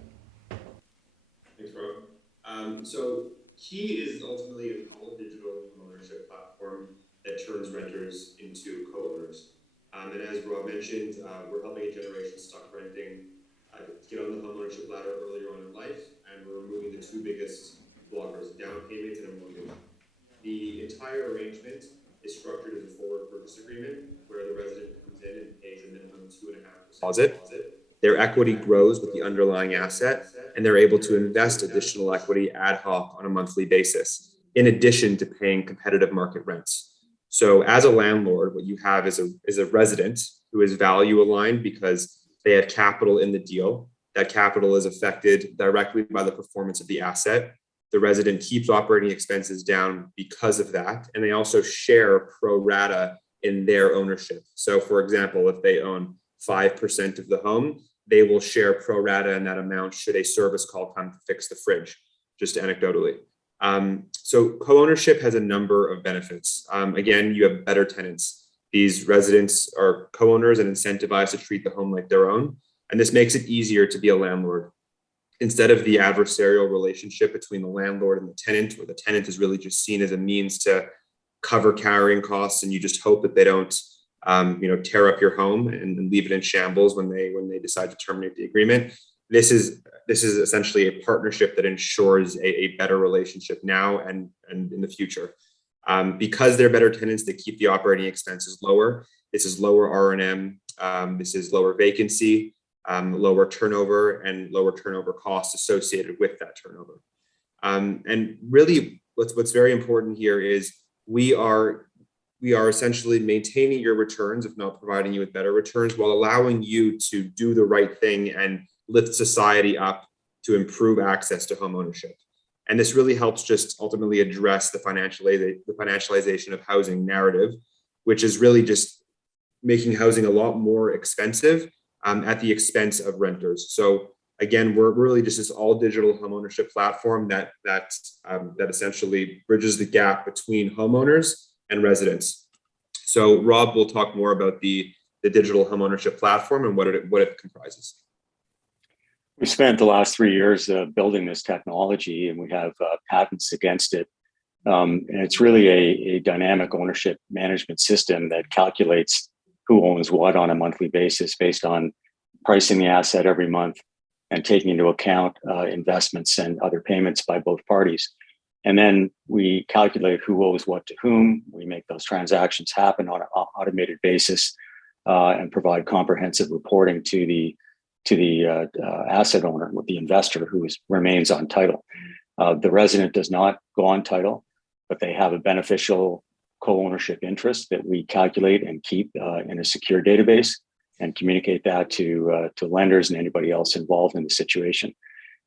Thanks, Rob. So Key is ultimately an all-digital ownership platform that turns renters into co-owners. And as Rob mentioned, we're helping a generation stuck renting get on the home ownership ladder earlier on in life, and we're removing the two biggest blockers, down payment and a mortgage. The entire arrangement is structured as a forward purchase agreement where the resident comes in and pays a minimum 2.5% deposit. Their equity grows with the underlying asset, and they're able to invest additional equity ad hoc on a monthly basis, in addition to paying competitive market rents. So as a landlord, what you have is a resident who is value aligned because they had capital in the deal. That capital is affected directly by the performance of the asset. The resident keeps operating expenses down because of that, and they also share pro rata in their ownership. So for example, if they own 5% of the home, they will share pro rata in that amount should a service call come to fix the fridge. just anecdotally. So co-ownership has a number of benefits. Again, you have better tenants. These residents are co-owners and incentivized to treat the home like their own. And this makes it easier to be a landlord. Instead of the adversarial relationship between the landlord and the tenant, where the tenant is really just seen as a means to cover carrying costs, and you just hope that they don't tear up your home and leave it in shambles when they decide to terminate the agreement. This is essentially a partnership that ensures a better relationship now and in the future. Because they're better tenants, they keep the operating expenses lower. This is lower R&M. This is lower vacancy, lower turnover, and lower turnover costs associated with that turnover. And really, what's very important here is we are essentially maintaining your returns, if not providing you with better returns, while allowing you to do the right thing and lift society up to improve access to home ownership. And this really helps just ultimately address the financialization of housing narrative, which is really just making housing a lot more expensive at the expense of renters. So again, we're really just this all digital homeownership platform that essentially bridges the gap between homeowners and residents. So Rob will talk more about the digital homeownership platform and what it comprises. We spent the last 3 years building this technology, and we have patents against it. And it's really a dynamic ownership management system that calculates who owns what on a monthly basis based on pricing the asset every month and taking into account investments and other payments by both parties. And then we calculate who owes what to whom. We make those transactions happen on an automated basis and provide comprehensive reporting to the asset owner, with the investor who remains on title. The resident does not go on title, but they have a beneficial co-ownership interest that we calculate and keep in a secure database and communicate that to lenders and anybody else involved in the situation.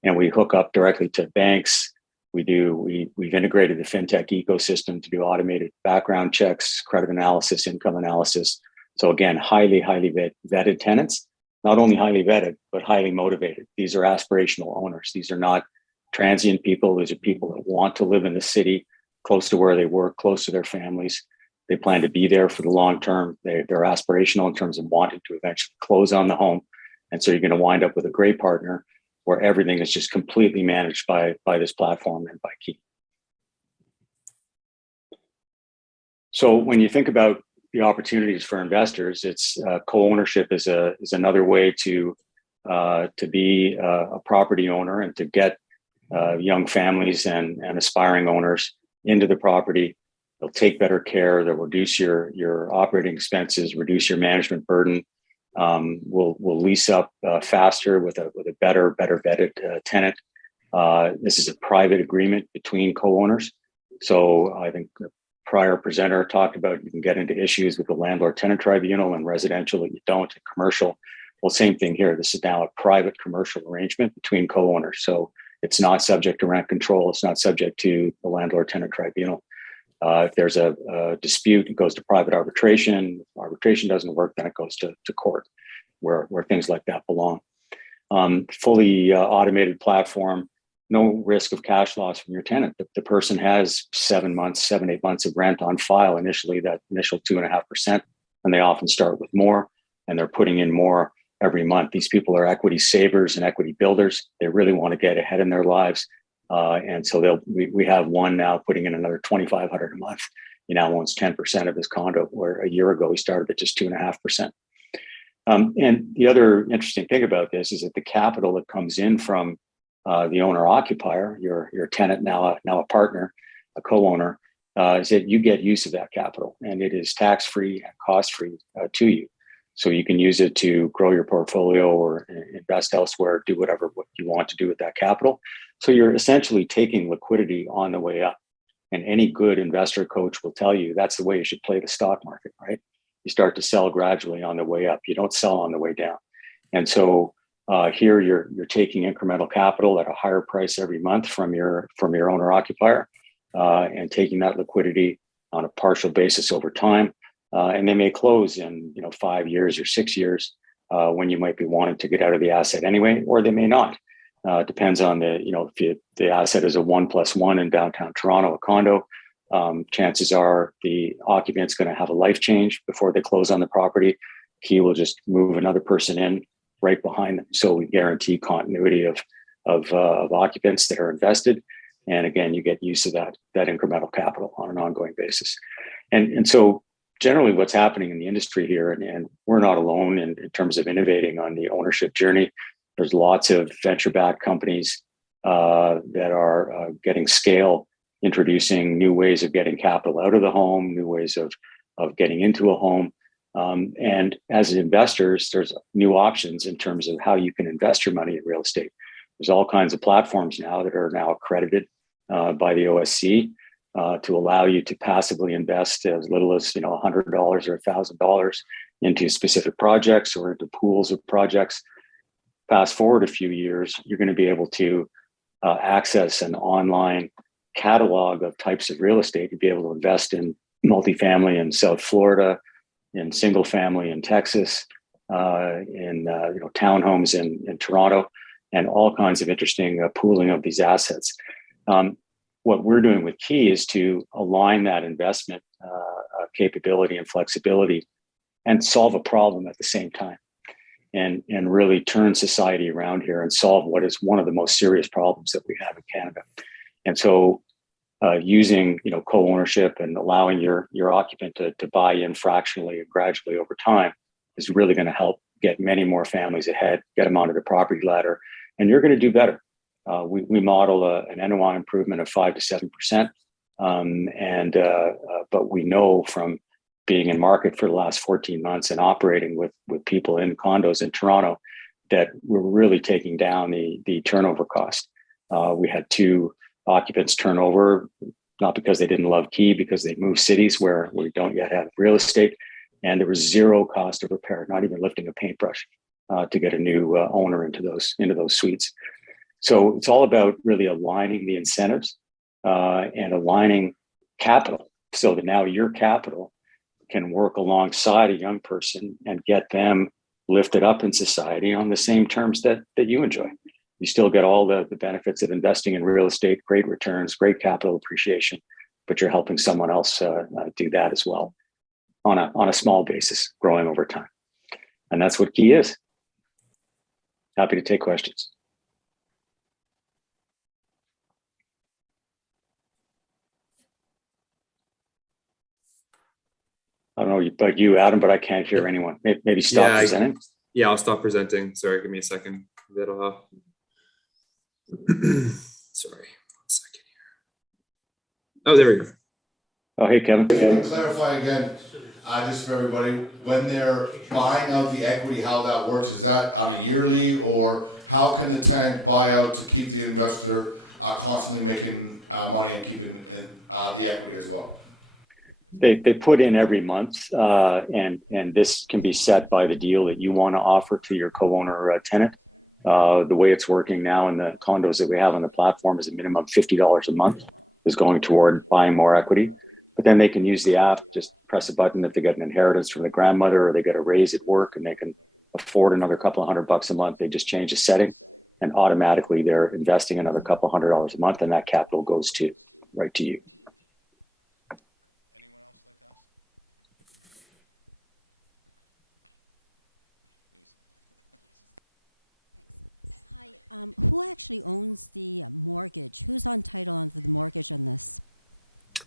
And we hook up directly to banks. We've integrated the fintech ecosystem to do automated background checks, credit analysis, income analysis. So again, highly vetted tenants. Not only highly vetted, but highly motivated. These are aspirational owners. These are not transient people. These are people that want to live in the city, close to where they work, close to their families. They plan to be there for the long term. They're aspirational in terms of wanting to eventually close on the home. And so you're going to wind up with a great partner where everything is just completely managed by this platform and by Key. So when you think about the opportunities for investors, it's co-ownership is another way to be a property owner and to get young families and aspiring owners into the property. They'll take better care. They'll reduce your operating expenses, reduce your management burden. We'll lease up faster with a better vetted tenant. This is a private agreement between co-owners. So I think prior presenter talked about you can get into issues with the landlord-tenant tribunal and residential that you don't, and commercial. Well, same thing here. This is now a private commercial arrangement between co-owners. So it's not subject to rent control. It's not subject to the landlord-tenant tribunal. If there's a dispute, it goes to private arbitration. If arbitration doesn't work, then it goes to court, where things like that belong. Fully automated platform. No risk of cash loss from your tenant. The person has 7 months, 8 months of rent on file initially, that initial 2.5%, and they often start with more, and they're putting in more every month. These people are equity savers and equity builders. They really want to get ahead in their lives. And so we have one now putting in another $2,500 a month. He now owns 10% of his condo, where a year ago he started at just 2.5%. And the other interesting thing about this is that the capital that comes in from the owner occupier, your tenant, now a partner, a co-owner, is that you get use of that capital, and it is tax-free and cost-free to you. So you can use it to grow your portfolio or invest elsewhere, do what you want to do with that capital. So you're essentially taking liquidity on the way up. And any good investor coach will tell you that's the way you should play the stock market, right? You start to sell gradually on the way up. You don't sell on the way down. And so here you're taking incremental capital at a higher price every month from your owner occupier and taking that liquidity on a partial basis over time. And they may close in 5 years or 6 years when you might be wanting to get out of the asset anyway, or they may not. Depends on if the asset is a 1+1 in downtown Toronto, a condo, chances are the occupant's going to have a life change before they close on the property. Key will just move another person in right behind them. So we guarantee continuity of occupants that are invested. And again, you get use of that incremental capital on an ongoing basis. And so generally what's happening in the industry here, and we're not alone in terms of innovating on the ownership journey. There's lots of venture-backed companies that are getting scale, introducing new ways of getting capital out of the home, new ways of getting into a home. And as investors, there's new options in terms of how you can invest your money in real estate. There's all kinds of platforms now that are now accredited by the OSC to allow you to passively invest as little as $100 or $1,000 into specific projects or into pools of projects. Fast forward a few years, you're going to be able to access an online catalog of types of real estate. You'll be able to invest in multifamily in South Florida, in single family in Texas, in townhomes in Toronto, and all kinds of interesting pooling of these assets. What we're doing with Key is to align that investment capability and flexibility and solve a problem at the same time. And really turn society around here and solve what is one of the most serious problems that we have in Canada. And so using co-ownership and allowing your occupant to buy in fractionally and gradually over time is really going to help get many more families ahead, get them onto the property ladder, and you're going to do better. We model an NOI improvement of 5 to 7%, but we know from being in market for the last 14 months and operating with people in condos in Toronto that we're really taking down the turnover cost. We had 2 occupants turn over, not because they didn't love Key, because they moved cities where we don't yet have real estate, and there was zero cost of repair, not even lifting a paintbrush to get a new owner into those suites. So it's all about really aligning the incentives and aligning capital so that now your capital can work alongside a young person and get them lifted up in society on the same terms that you enjoy. You still get all the benefits of investing in real estate, great returns, great capital appreciation, but you're helping someone else do that as well on a small basis, growing over time. And that's what Key is. Happy to take questions. I don't know about you, Adam, but I can't hear anyone. Maybe stop presenting. Yeah, I'll stop presenting. Sorry, give me a second. That'll sorry, 1 second here. Oh, there we go. Oh, hey, Kevin. Can you clarify again, just for everybody, when they're buying out the equity, how that works? Is that on a yearly, or how can the tenant buy out to keep the investor constantly making money and keeping the equity as well? They put in every month, and this can be set by the deal that you want to offer to your co-owner tenant. The way it's working now in the condos that we have on the platform is a minimum $50 a month is going toward buying more equity. But then they can use the app, just press a button if they get an inheritance from the grandmother or they get a raise at work and they can afford another couple of $100 a month. They just change the setting and automatically they're investing another couple of $100 a month, and that capital goes right to you.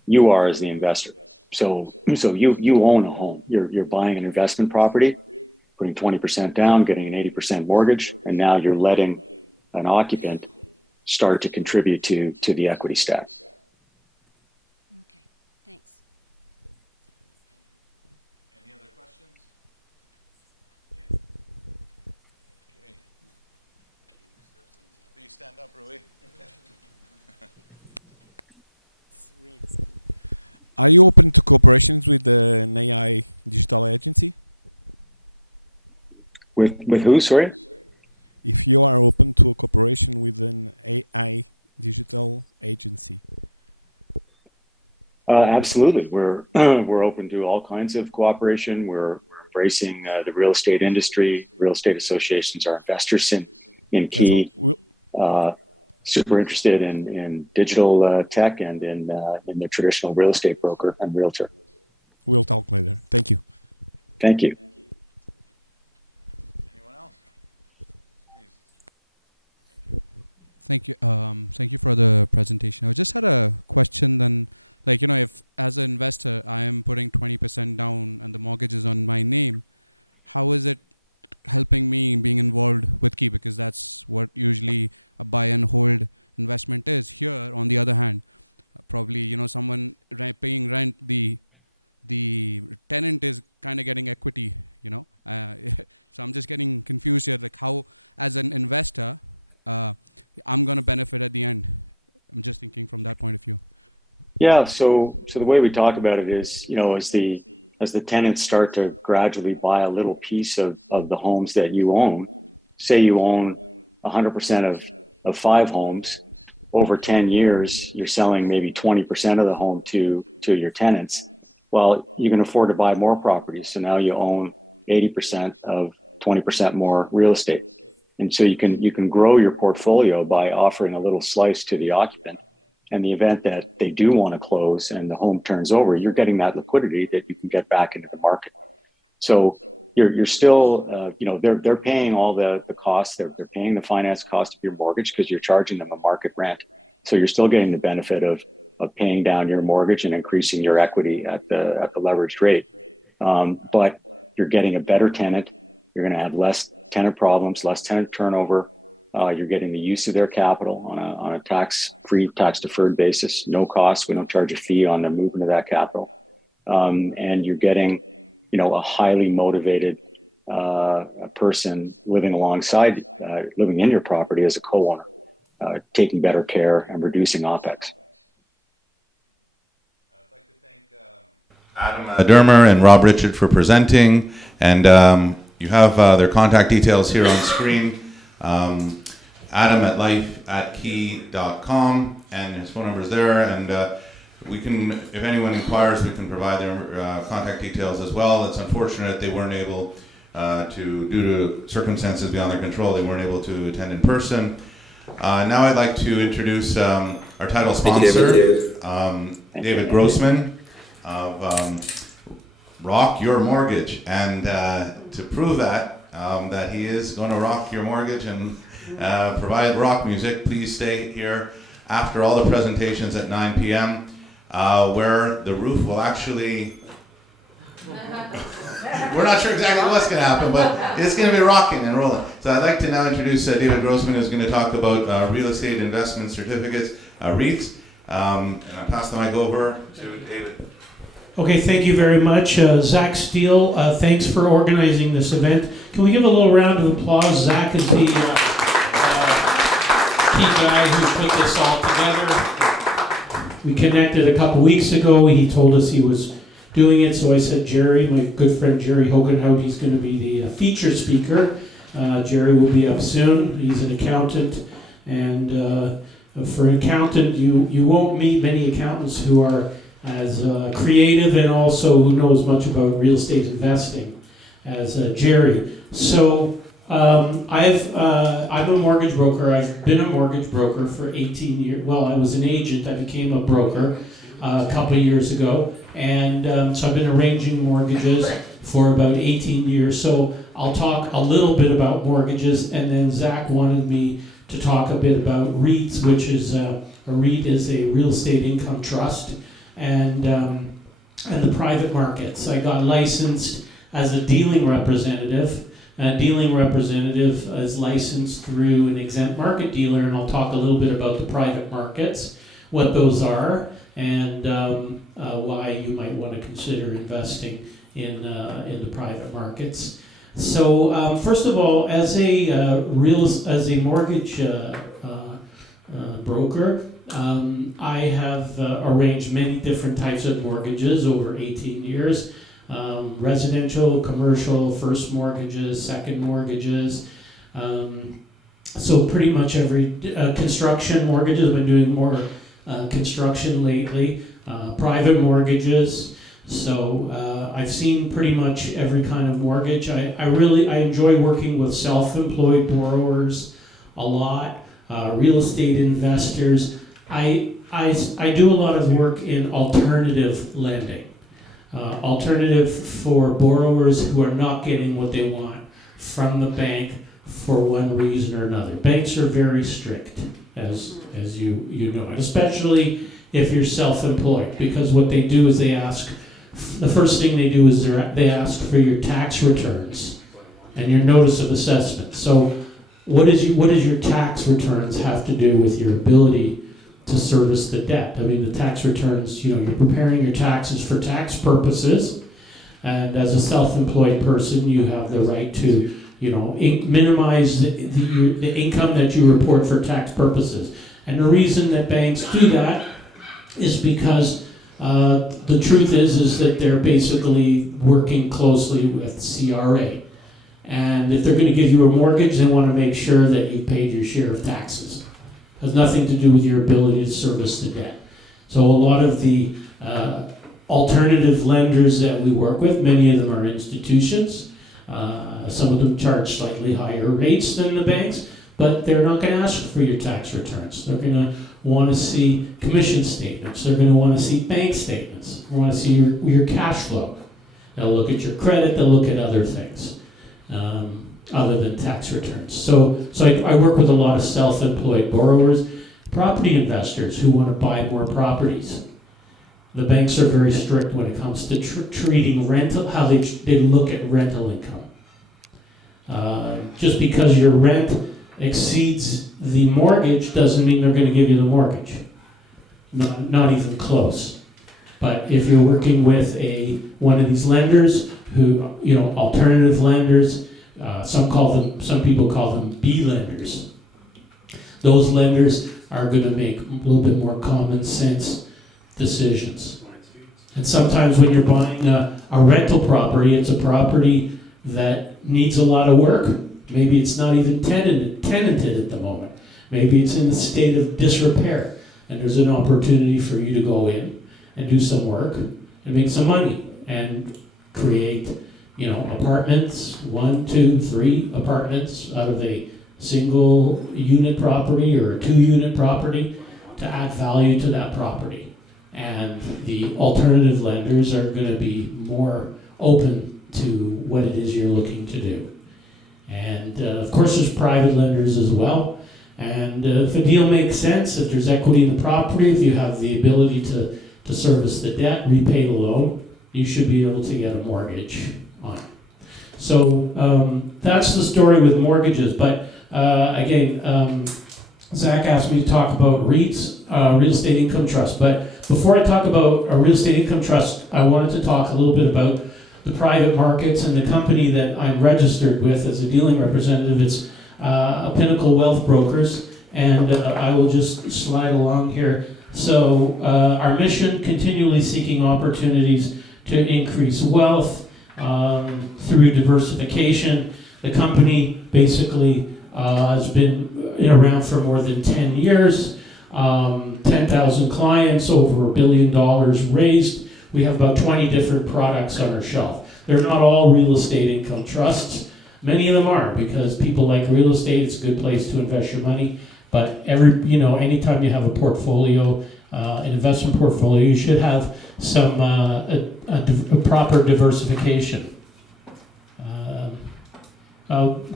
You are as the investor. So you own a home. You're buying an investment property, putting 20% down, getting an 80% mortgage, and now you're letting an occupant start to contribute to the equity stack. With who, sorry? Absolutely. We're open to all kinds of cooperation. We're embracing the real estate industry. Real estate associations are investors in Key. super interested in digital tech and in the traditional real estate broker and realtor. Thank you. Yeah, so the way we talk about it is, as the tenants start to gradually buy a little piece of the homes that you own, say you own 100% of 5 homes, over 10 years, you're selling maybe 20% of the home to your tenants. Well, you can afford to buy more properties. So now you own 80% of 20% more real estate. And so you can grow your portfolio by offering a little slice to the occupant. In the event that they do want to close and the home turns over, you're getting that liquidity that you can get back into the market. So you're still, they're paying all the costs. They're paying the finance cost of your mortgage because you're charging them a market rent. So you're still getting the benefit of paying down your mortgage and increasing your equity at the leveraged rate. But you're getting a better tenant. You're going to have less tenant problems, less tenant turnover. You're getting the use of their capital on a tax-free, tax-deferred basis, no cost. We don't charge a fee on the movement of that capital. And you're getting, a highly motivated person living alongside, living in your property as a co-owner, taking better care and reducing OPEX. Adam Dermer and Rob Richard for presenting, and you have their contact details here on screen. Adam at life@key.com, and his phone number is there, and we can, if anyone inquires, we can provide their contact details as well. It's unfortunate they weren't able due to circumstances beyond their control, they weren't able to attend in person. Now I'd like to introduce our title sponsor, David Grossman of Rock Your Mortgage, and to prove that he is going to rock your mortgage and provide rock music, please stay here after all the presentations at 9 p.m. Where the roof will actually, we're not sure exactly what's going to happen, but it's going to be rocking and rolling. So I'd like to now introduce David Grossman, who's going to talk about real estate investment certificates, REITs, and I'll pass the mic over to David. Okay, thank you very much. Zach Steele, thanks for organizing this event. Can we give a little round of applause? Zach is the key guy who put this all together. We connected a couple weeks ago. He told us he was doing it, so I said, Gerry, my good friend Gerry Hogenhout, he's going to be the feature speaker. Gerry will be up soon. He's an accountant, and for an accountant, you won't meet many accountants who are as creative and also who knows much about real estate investing as Gerry. So I'm a mortgage broker. I've been a mortgage broker for 18 years. Well, I was an agent. I became a broker a couple of years ago. And so I've been arranging mortgages for about 18 years. So I'll talk a little bit about mortgages, and then Zach wanted me to talk a bit about REITs, which is a REIT is a real estate income trust, and the private markets. I got licensed as a dealing representative. A dealing representative is licensed through an exempt market dealer, and I'll talk a little bit about the private markets, what those are, and why you might want to consider investing in the private markets. So first of all, as a mortgage broker, I have arranged many different types of mortgages over 18 years. Residential, commercial, first mortgages, second mortgages. So pretty much every construction mortgages. I've been doing more construction lately. Private mortgages. So I've seen pretty much every kind of mortgage. I enjoy working with self-employed borrowers a lot. real estate investors. I do a lot of work in alternative lending. Alternative for borrowers who are not getting what they want from the bank for one reason or another. Banks are very strict, as you know, and especially if you're self-employed, because what they do is they ask, the first thing they do is they ask for your tax returns and your notice of assessment. So what does your tax returns have to do with your ability to service the debt? I mean, the tax returns, you're preparing your taxes for tax purposes, and as a self-employed person, you have the right to, minimize the income that you report for tax purposes. And the reason that banks do that is because the truth is that they're basically working closely with CRA. And if they're going to give you a mortgage, they want to make sure that you've paid your share of taxes. It has nothing to do with your ability to service the debt. So a lot of the alternative lenders that we work with, many of them are institutions. Some of them charge slightly higher rates than the banks, but they're not going to ask for your tax returns. They're going to want to see commission statements. They're going to want to see bank statements. They want to see your cash flow. They'll look at your credit. They'll look at other things other than tax returns. So I work with a lot of self-employed borrowers, property investors who want to buy more properties. The banks are very strict when it comes to treating rental, how they look at rental income. Just because your rent exceeds the mortgage doesn't mean they're going to give you the mortgage. Not even close. But if you're working with one of these lenders who, alternative lenders, some people call them B lenders. Those lenders are going to make a little bit more common sense decisions. And sometimes when you're buying a rental property, it's a property that needs a lot of work. Maybe it's not even tenanted at the moment. Maybe it's in a state of disrepair. And there's an opportunity for you to go in and do some work and make some money and create, apartments, 1, 2, 3 apartments out of a single unit property or a 2-unit property to add value to that property. And the alternative lenders are going to be more open to what it is you're looking to do. And of course there's private lenders as well. And if a deal makes sense, if there's equity in the property, if you have the ability to service the debt, repay the loan, you should be able to get a mortgage on it. So that's the story with mortgages. But again, Zach asked me to talk about REITs, real estate income trust. But before I talk about a real estate income trust, I wanted to talk a little bit about the private markets and the company that I'm registered with as a dealing representative. It's Pinnacle Wealth Brokers, and I will just slide along here. So our mission, continually seeking opportunities to increase wealth through diversification. The company basically has been around for more than 10 years, 10,000 clients, over $1 billion raised. We have about 20 different products on our shelf. They're not all real estate income trusts. Many of them are, because people like real estate. It's a good place to invest your money. But anytime you have a portfolio, an investment portfolio, you should have some a proper diversification.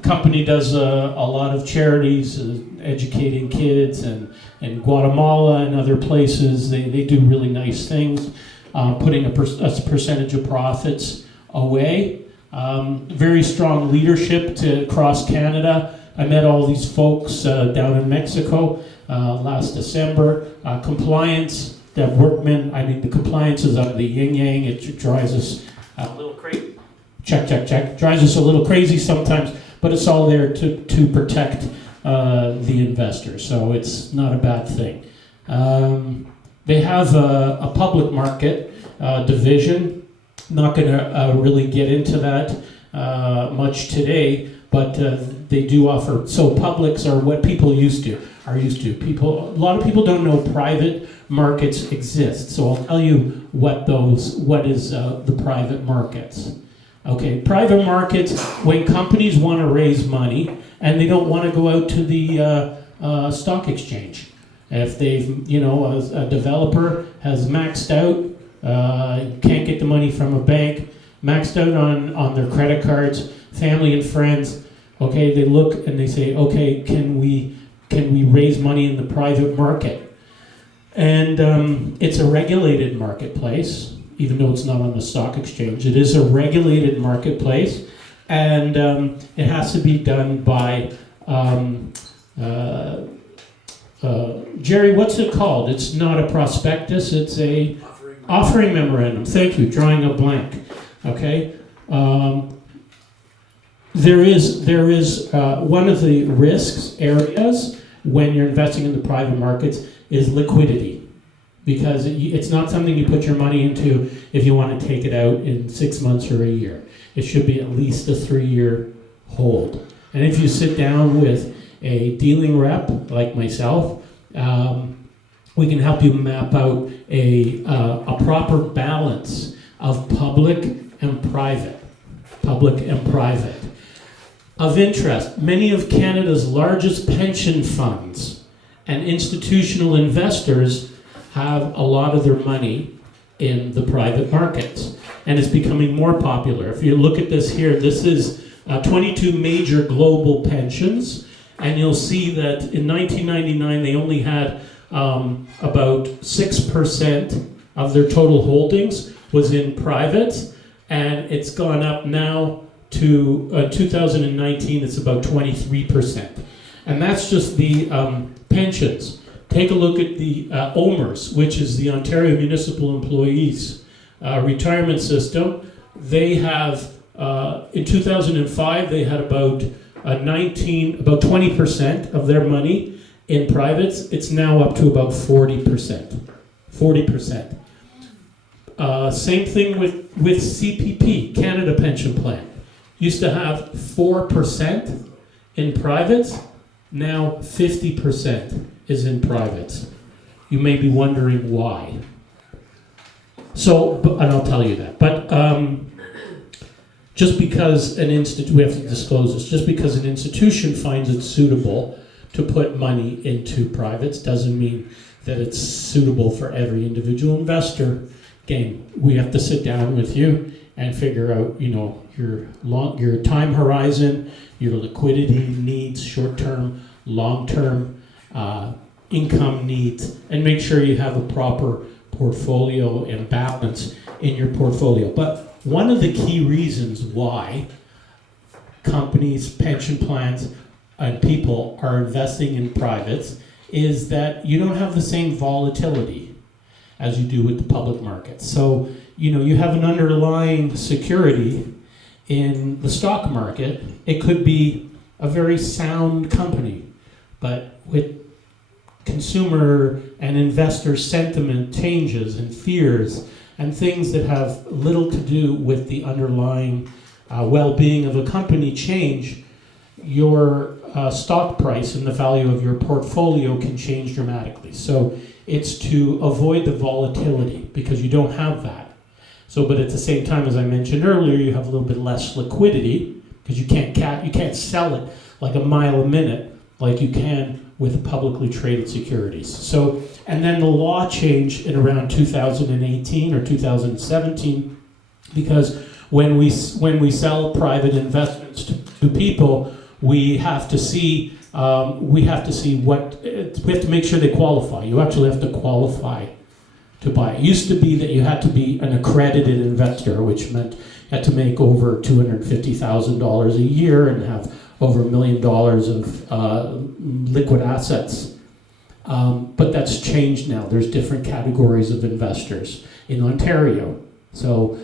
Company does a lot of charities, educating kids, and in Guatemala and other places. They do really nice things, putting a percentage of profits away. Very strong leadership across Canada. I met all these folks down in Mexico last December. Compliance, Deb Workman, the compliance is out of the yin-yang. It drives us a little crazy. Check. Drives us a little crazy sometimes, but it's all there to protect the investor, so it's not a bad thing. They have a public market division. Not going to really get into that much today, but they do offer. So publics are what people are used to. A lot of people don't know private markets exist. So I'll tell you what is the private markets. Okay, private markets, when companies want to raise money and they don't want to go out to the stock exchange. If they've, a developer has maxed out, can't get the money from a bank, maxed out on their credit cards, family and friends, okay, they look and they say, okay, can we raise money in the private market? And it's a regulated marketplace, even though it's not on the stock exchange. It is a regulated marketplace, and it has to be done by Gerry, what's it called? It's not a prospectus, it's a offering memorandum. Thank you, drawing a blank. Okay? There is one of the risks areas when you're investing in the private markets is liquidity. Because it's not something you put your money into if you want to take it out in 6 months or a year. It should be at least a 3-year hold. And if you sit down with a dealing rep like myself, we can help you map out a proper balance of public and private. Of interest, many of Canada's largest pension funds and institutional investors have a lot of their money in the private markets, and it's becoming more popular. If you look at this here, this is 22 major global pensions, and you'll see that in 1999 they only had about 6% of their total holdings was in private, and it's gone up now to 2019, it's about 23%. And that's just the pensions. Take a look at the OMERS, which is the Ontario Municipal Employees Retirement System. They have, in 2005, they had about 20% of their money in privates. It's now up to about 40%. 40%. Same thing with CPP, Canada Pension Plan. Used to have 4% in privates, now 50% is in privates. You may be wondering why. And I'll tell you that. But just because we have to disclose this, just because an institution finds it suitable to put money into privates doesn't mean that it's suitable for every individual investor. Again, we have to sit down with you and figure out, your time horizon, your liquidity needs, short-term, long-term, income needs, and make sure you have a proper portfolio and balance in your portfolio. But one of the key reasons why companies, pension plans, and people are investing in privates is that you don't have the same volatility as you do with the public markets. So, you have an underlying security in the stock market. It could be a very sound company, but with consumer and investor sentiment changes and fears and things that have little to do with the underlying well-being of a company change, your stock price and the value of your portfolio can change dramatically. So it's to avoid the volatility because you don't have that. So, but at the same time, as I mentioned earlier, you have a little bit less liquidity because you can't sell it like a mile a minute like you can with publicly traded securities. So, and then the law changed in around 2018 or 2017 because when we sell private investments to people, we have to make sure they qualify. You actually have to qualify to buy. It used to be that you had to be an accredited investor, which meant you had to make over $250,000 a year and have over $1 million of liquid assets. But that's changed now. There's different categories of investors in Ontario. So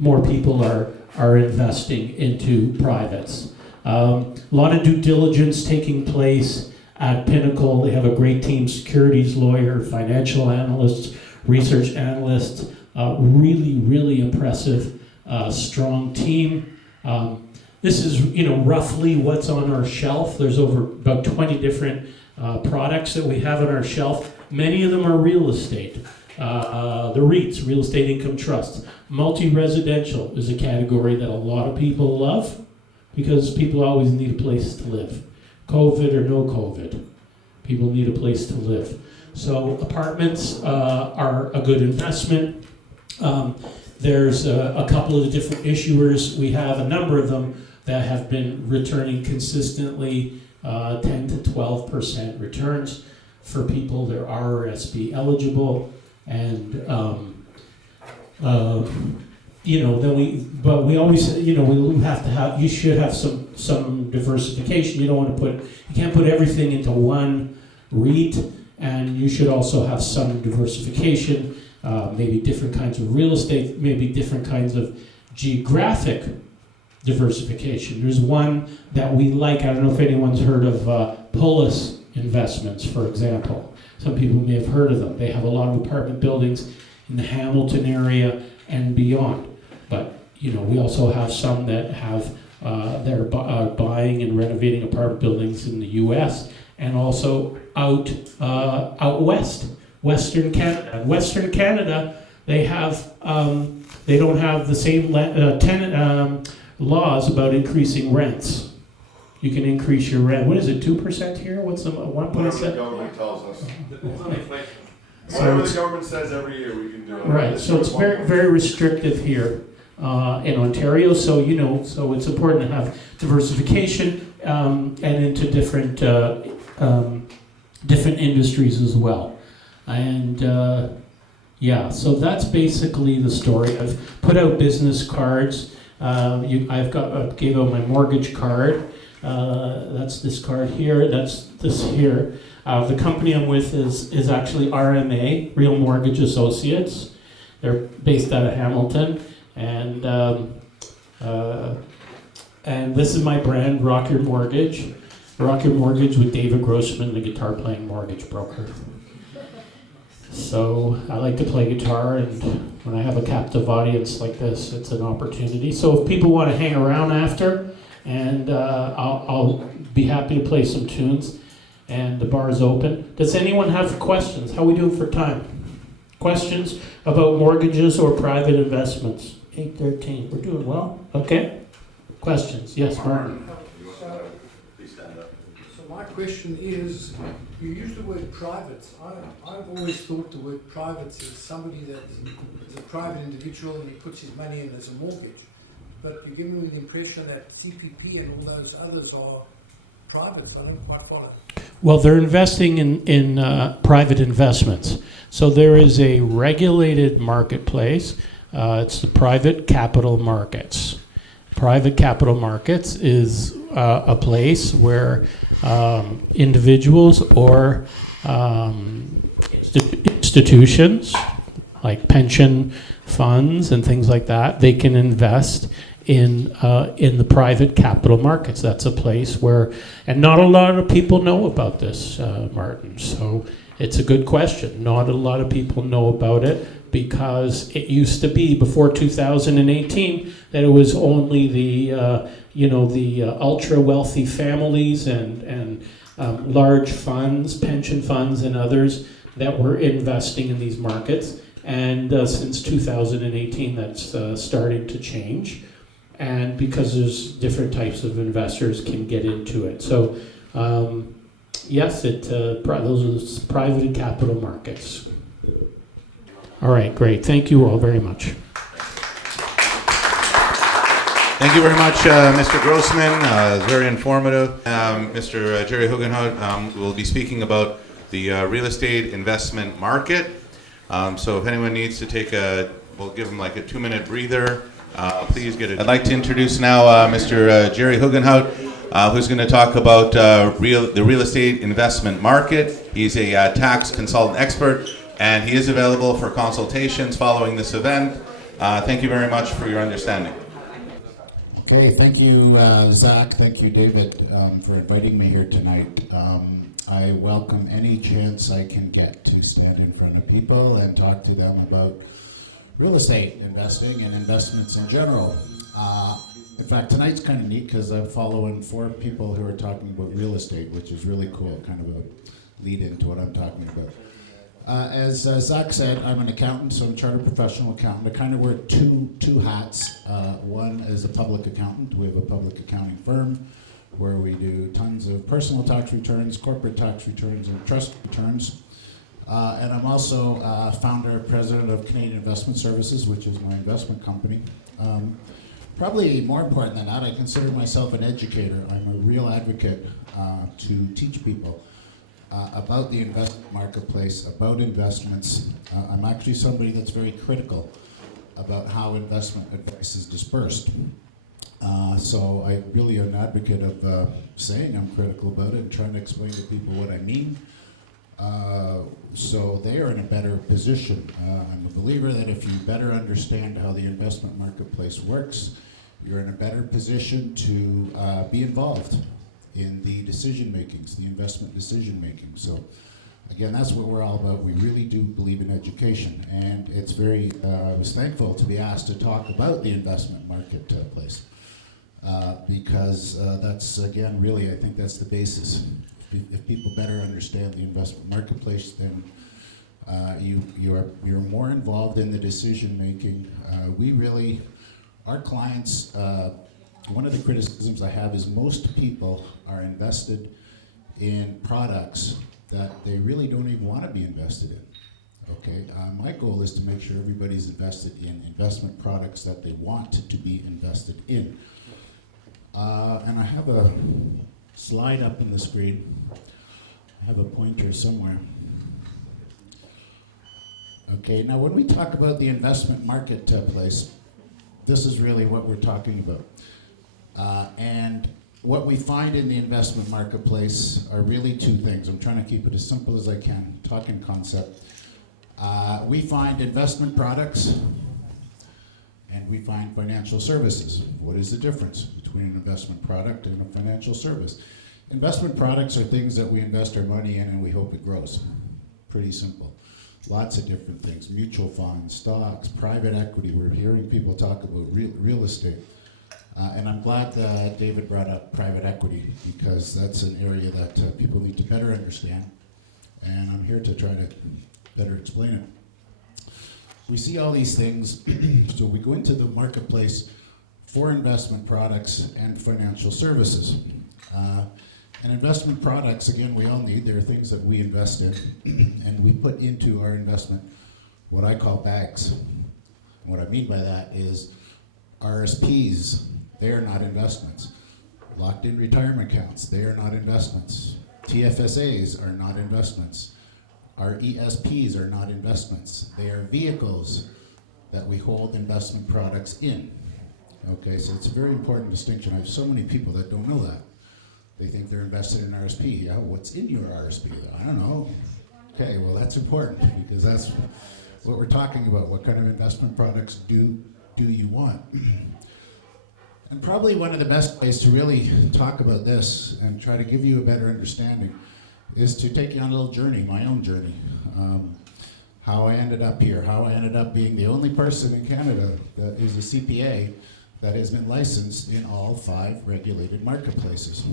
more people are investing into privates. A lot of due diligence taking place at Pinnacle. They have a great team, securities lawyer, financial analysts, research analysts, really, really impressive, strong team. This is, roughly what's on our shelf. There's about 20 different products that we have on our shelf. Many of them are real estate. The REITs, real estate income trusts. Multi-residential is a category that a lot of people love because people always need a place to live, COVID or no COVID. People need a place to live. So apartments are a good investment. There's a couple of different issuers. We have a number of them that have been returning consistently 10 to 12% returns for people that are RSP eligible. And then we always, we have to have, you should have some diversification. You don't want to you can't put everything into one REIT, and you should also have some diversification, maybe different kinds of real estate, maybe different kinds of geographic diversification. There's one that we like, I don't know if anyone's heard of Polis Investments, for example. Some people may have heard of them. They have a lot of apartment buildings in the Hamilton area and beyond. But we also have some that have they're buying and renovating apartment buildings in the U.S. and also out west, Western Canada. In Western Canada, they have they don't have the same tenant laws about increasing rents. You can increase your rent. What is it? 2% here? What's the 1.7? Whatever the government tells us. So Whatever the government says every year, we can do it. Right. So it's very, very restrictive here in Ontario. So so it's important to have diversification and into different different industries as well. And so that's basically the story. I've put out business cards. I gave out my mortgage card. That's this card here. That's this here. The company I'm with is actually RMA, Real Mortgage Associates. They're based out of Hamilton, and this is my brand, Rock Your Mortgage. Rock Your Mortgage with David Grossman, the guitar-playing mortgage broker. So I like to play guitar, and when I have a captive audience like this, it's an opportunity. So if people want to hang around after, and I'll be happy to play some tunes, and the bar is open. Does anyone have questions? How are we doing for time? Questions about mortgages or private investments? 8:13. We're doing well. Okay. Questions? Yes, Martin. So my question is, you use the word private. I've always thought the word private is somebody that is a private individual and he puts his money in as a mortgage. But you're giving me the impression that CPP and all those others are private. I don't quite follow. Well, they're investing in private investments. So there is a regulated marketplace. It's the private capital markets. Private capital markets is a place where individuals or institutions like pension funds and things like that, they can invest in the private capital markets. That's a place where, and not a lot of people know about this, Martin. So it's a good question. Not a lot of people know about it because it used to be before 2018 that it was only the ultra wealthy families and large funds, pension funds, and others that were investing in these markets. And since 2018, that's starting to change. And because there's different types of investors can get into it. So yes, those are the private capital markets. All right, great. Thank you all very much. Thank you very much, Mr. Grossman. Very informative. Mr. Gerry Hogenhout will be speaking about the real estate investment market. So if anyone needs to take we'll give them like a 2-minute breather. Please get it. I'd like to introduce now Mr. Gerry Hogenhout, who's going to talk about the real estate investment market. He's a tax consultant expert, and he is available for consultations following this event. Thank you very much for your understanding. Okay, thank you, Zach. Thank you, David, for inviting me here tonight. I welcome any chance I can get to stand in front of people and talk to them about real estate investing and investments in general. In fact, tonight's kind of neat because I'm following 4 people who are talking about real estate, which is really cool, kind of a lead into what I'm talking about. As Zach said, I'm an accountant, so I'm a chartered professional accountant. I kind of wear two hats. One is a public accountant. We have a public accounting firm. where we do tons of personal tax returns, corporate tax returns, and trust returns. And I'm also founder and president of Canadian Investment Services, which is my investment company. Probably more important than that, I consider myself an educator. I'm a real advocate to teach people about the investment marketplace, about investments. I'm actually somebody that's very critical about how investment advice is dispersed. So I really am an advocate of saying I'm critical about it and trying to explain to people what I mean. So they are in a better position. I'm a believer that if you better understand how the investment marketplace works, you're in a better position to be involved in the decision makings, the investment decision making. So again, that's what we're all about. We really do believe in education, and it's very, I was thankful to be asked to talk about the investment marketplace because that's, again, really, I think that's the basis. If people better understand the investment marketplace, then you're more involved in the decision making. We really, our clients, one of the criticisms I have is most people are invested in products that they really don't even want to be invested in. Okay, my goal is to make sure everybody's invested in investment products that they want to be invested in. And I have a slide up on the screen. I have a pointer somewhere. Okay, now when we talk about the investment marketplace, this is really what we're talking about. And what we find in the investment marketplace are really two things. I'm trying to keep it as simple as I can, talking concept. We find investment products and we find financial services. What is the difference between an investment product and a financial service? Investment products are things that we invest our money in and we hope it grows. Pretty simple. Lots of different things, mutual funds, stocks, private equity. We're hearing people talk about real estate. And I'm glad that David brought up private equity because that's an area that people need to better understand. And I'm here to try to better explain it. We see all these things, so we go into the marketplace for investment products and financial services. And investment products, again, we all need. There are things that we invest in, and we put into our investment what I call bags. And what I mean by that is RSPs, they are not investments. Locked-in retirement accounts, they are not investments. TFSAs are not investments. Our ESPs are not investments. They are vehicles that we hold investment products in. Okay, so it's a very important distinction. I have so many people that don't know that. They think they're invested in RSP. Yeah, what's in your RSP though? I don't know. Okay, well that's important because that's what we're talking about. What kind of investment products do you want? And probably one of the best ways to really talk about this and try to give you a better understanding is to take you on a little journey, my own journey. How I ended up here, how I ended up being the only person in Canada that is a CPA that has been licensed in all 5 regulated marketplaces.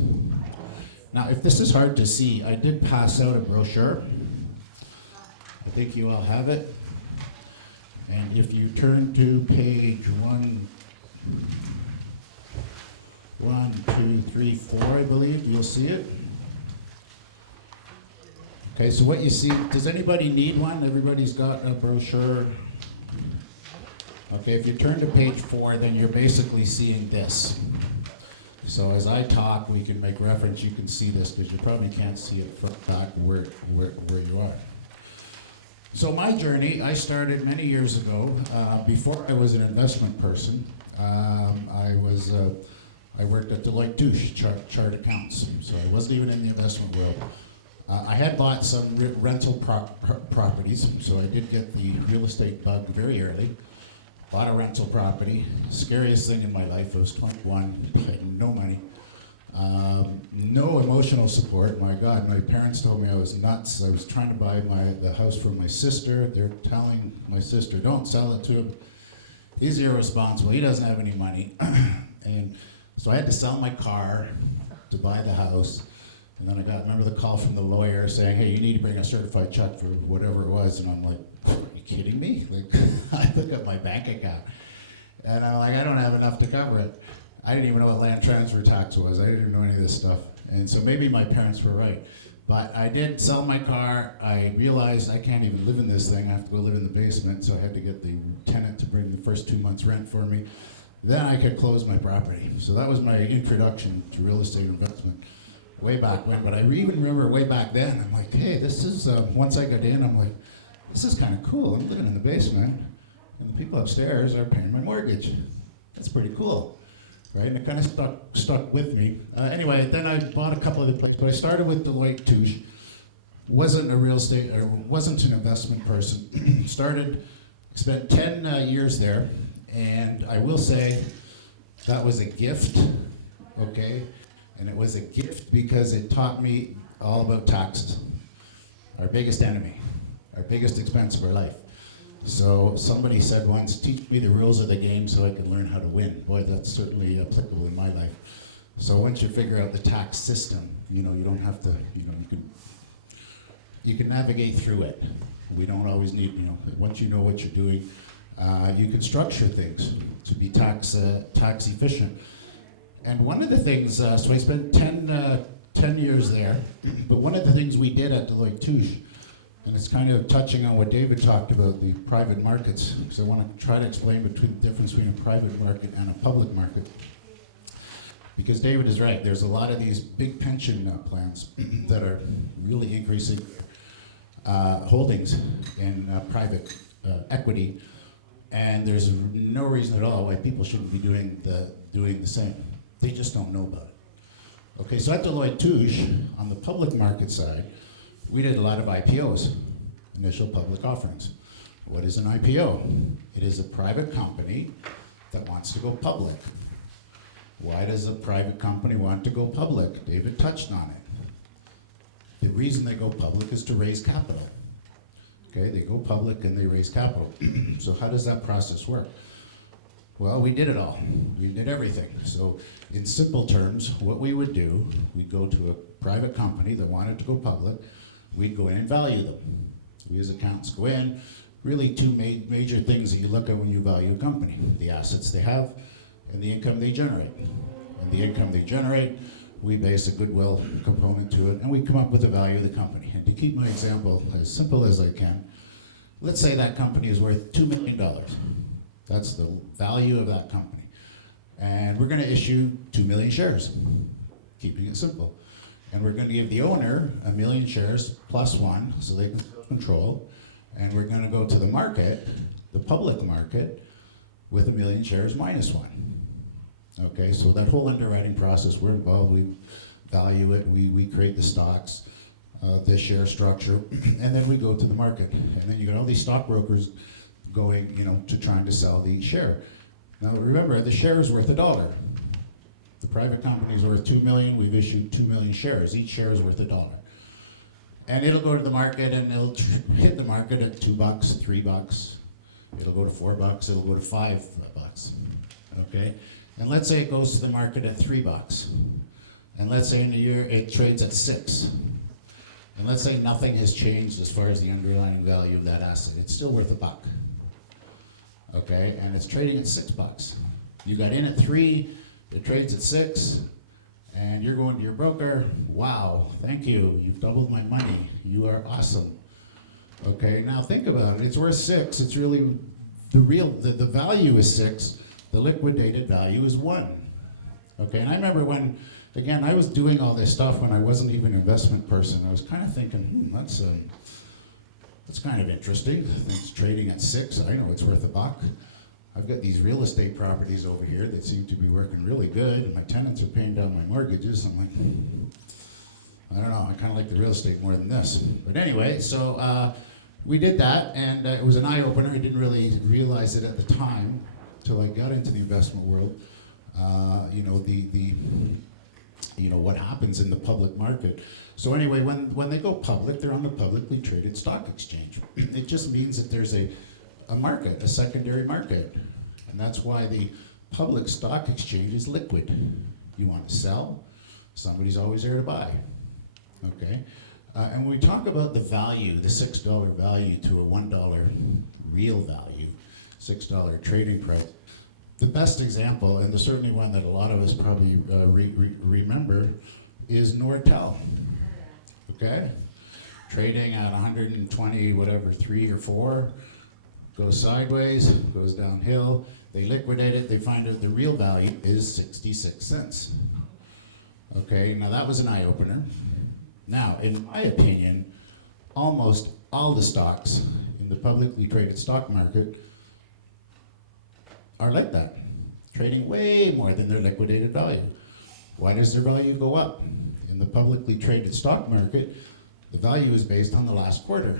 Now, if this is hard to see, I did pass out a brochure. I think you all have it. And if you turn to page 1, 2, 3, 4, I believe, you'll see it. Okay, so what you see, does anybody need one? Everybody's got a brochure. Okay, if you turn to page 4, then you're basically seeing this. So as I talk, we can make reference, you can see this, because you probably can't see it from back where you are. So my journey, I started many years ago. Before I was an investment person, I worked at Deloitte Touche, chart accounts. So I wasn't even in the investment world. I had bought some rental properties, so I did get the real estate bug very early. Bought a rental property, scariest thing in my life. I was 21, had no money, no emotional support. My God, my parents told me I was nuts. I was trying to buy the house for my sister. They're telling my sister, don't sell it to him. He's irresponsible, he doesn't have any money. And so I had to sell my car to buy the house. And then I remember the call from the lawyer saying, hey, you need to bring a certified check for whatever it was. And I'm like, are you kidding me? Like, I look at my bank account and I'm like, I don't have enough to cover it. I didn't even know what land transfer tax was. I didn't even know any of this stuff. And so maybe my parents were right. But I did sell my car. I realized I can't even live in this thing. I have to go live in the basement. So I had to get the tenant to bring the first 2 months rent for me. Then I could close my property. So that was my introduction to real estate investment way back when. But I even remember way back then, I'm like, hey, this is, once I got in, I'm like, this is kind of cool. I'm living in the basement, and the people upstairs are paying my mortgage. That's pretty cool. Right, and it kind of stuck with me. Anyway, then I bought a couple other places, but I started with Deloitte Touche. Wasn't a real estate, or wasn't an investment person. Spent 10 years there, and I will say that was a gift, okay? And it was a gift because it taught me all about taxes, our biggest enemy, our biggest expense of our life. So somebody said once, teach me the rules of the game so I can learn how to win. Boy, that's certainly applicable in my life. So once you figure out the tax system, you don't have to, you can navigate through it. We don't always need, once you know what you're doing, you can structure things to be tax efficient. And one of the things, so I spent 10 years there, but one of the things we did at Deloitte Touche, and it's kind of touching on what David talked about, the private markets, because I want to try to explain the difference between a private market and a public market. Because David is right, there's a lot of these big pension plans that are really increasing holdings in private equity, and there's no reason at all why people shouldn't be doing the same. They just don't know about it. Okay, so at Deloitte Touche, on the public market side, we did a lot of IPOs, initial public offerings. What is an IPO? It is a private company that wants to go public. Why does a private company want to go public? David touched on it. The reason they go public is to raise capital. Okay, they go public and they raise capital. So how does that process work? Well, we did it all. We did everything. So in simple terms, what we would do, we'd go to a private company that wanted to go public. We'd go in and value them. We as accountants go in. Really two major things that you look at when you value a company: the assets they have and the income they generate. And the income they generate, we base a goodwill component to it, and we come up with the value of the company. And to keep my example as simple as I can, let's say that company is worth $2 million. That's the value of that company. And we're going to issue 2 million shares, keeping it simple. And we're going to give the owner 1 million shares plus one, so they can control. And we're going to go to the market, the public market, with 1 million shares minus one. Okay, so that whole underwriting process, we're involved. We value it. We create the stocks, the share structure, and then we go to the market. And then you got all these stockbrokers going, to trying to sell the share. Now remember, the share is worth $1. The private company is worth 2 million. We've issued 2 million shares. Each share is worth $1. And it'll go to the market, and it'll hit the market at $2, $3. It'll go to $4. It'll go to $5. Okay, and let's say it goes to the market at $3. And let's say in a year it trades at $6. And let's say nothing has changed as far as the underlying value of that asset. It's still worth $1. Okay, and it's trading at $6. You got in at 3. It trades at 6, and you're going to your broker. Wow, thank you. You've doubled my money. You are awesome. Okay, now think about it. It's worth 6. It's really the value is 6. The liquidated value is 1. Okay, and I remember when, again, I was doing all this stuff when I wasn't even an investment person. I was kind of thinking, that's kind of interesting. It's trading at 6. I know it's worth $1. I've got these real estate properties over here that seem to be working really good. My tenants are paying down my mortgages. I'm like, I don't know, I kind of like the real estate more than this. But anyway, so we did that, and it was an eye-opener. I didn't really realize it at the time until I got into the investment world. What happens in the public market. So anyway, when they go public, they're on a publicly traded stock exchange. It just means that there's a market, a secondary market. And that's why the public stock exchange is liquid. You want to sell, somebody's always there to buy. Okay? And when we talk about the value, the $6 value to a $1 real value, $6 trading price, the best example, and certainly one that a lot of us probably remember, is Nortel. Okay? Trading at 120, whatever, 3 or 4, goes sideways, goes downhill. They liquidate it, they find out the real value is 66 cents. Okay, now that was an eye-opener. Now, in my opinion, almost all the stocks in the publicly traded stock market are like that, trading way more than their liquidated value. Why does their value go up? In the publicly traded stock market, the value is based on the last quarter.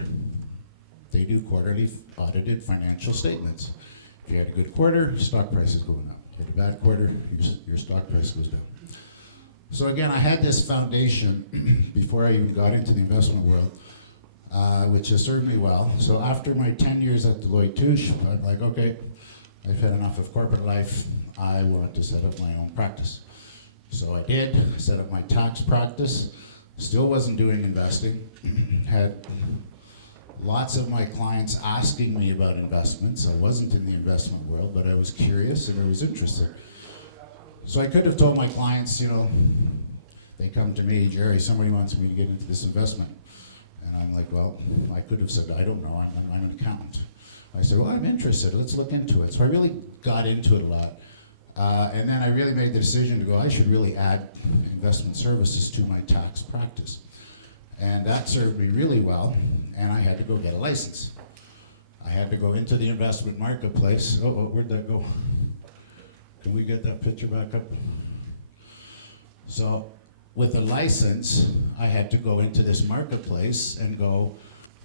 They do quarterly audited financial statements. If you had a good quarter, stock price is going up. If you had a bad quarter, your stock price goes down. So again, I had this foundation before I even got into the investment world, which is certainly well. So after my 10 years at Deloitte Touche, I'm like, okay, I've had enough of corporate life. I want to set up my own practice. So I did, set up my tax practice. Still wasn't doing investing. Had lots of my clients asking me about investments. I wasn't in the investment world, but I was curious and I was interested. So I could have told my clients, you know, they come to me, Gerry, somebody wants me to get into this investment. And I'm like, well, I could have said, I don't know, I'm an accountant. I said, well, I'm interested, let's look into it. So I really got into it a lot. And then I really made the decision to go, I should really add investment services to my tax practice. And that served me really well, and I had to go get a license. I had to go into the investment marketplace. Oh, where'd that go? Can we get that picture back up? So with a license, I had to go into this marketplace and go,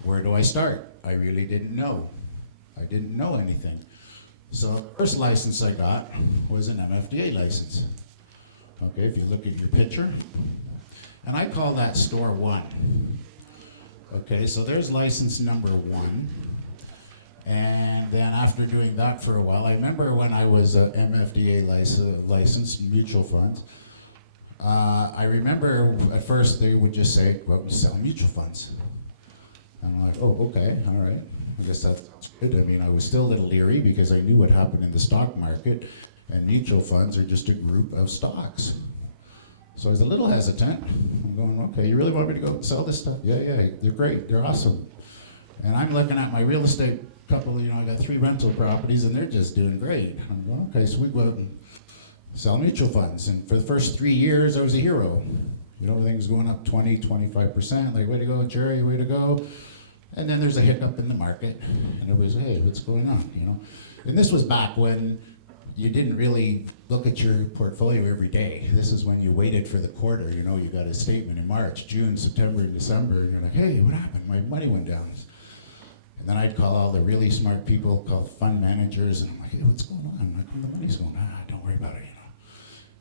where do I start? I really didn't know. I didn't know anything. So the first license I got was an MFDA license. Okay, if you look at your picture, and I call that store 1. Okay, so there's license number 1. And then after doing that for a while, I remember when I was a MFDA licensed mutual funds, I remember at first they would just say, well, we sell mutual funds. And I'm like, oh, okay, all right. I guess that's good. I mean, I was still a little leery because I knew what happened in the stock market, and mutual funds are just a group of stocks. So I was a little hesitant. I'm going, okay, you really want me to go and sell this stuff? Yeah, they're great, they're awesome. And I'm looking at my real estate couple, you know, I got 3 rental properties and they're just doing great. I'm going, okay, so we go out and sell mutual funds. And for the first 3 years, I was a hero. You know, everything was going up 20, 25%. Like, way to go, Gerry, way to go. And then there's a hiccup in the market. And it was, hey, what's going on, you know? And this was back when you didn't really look at your portfolio every day. This is when you waited for the quarter. You know, you got a statement in March, June, September, and December. And you're like, hey, what happened? My money went down. And then I'd call all the really smart people called fund managers, and I'm like, hey, what's going on? I'm like, the money's going on. Don't worry about it,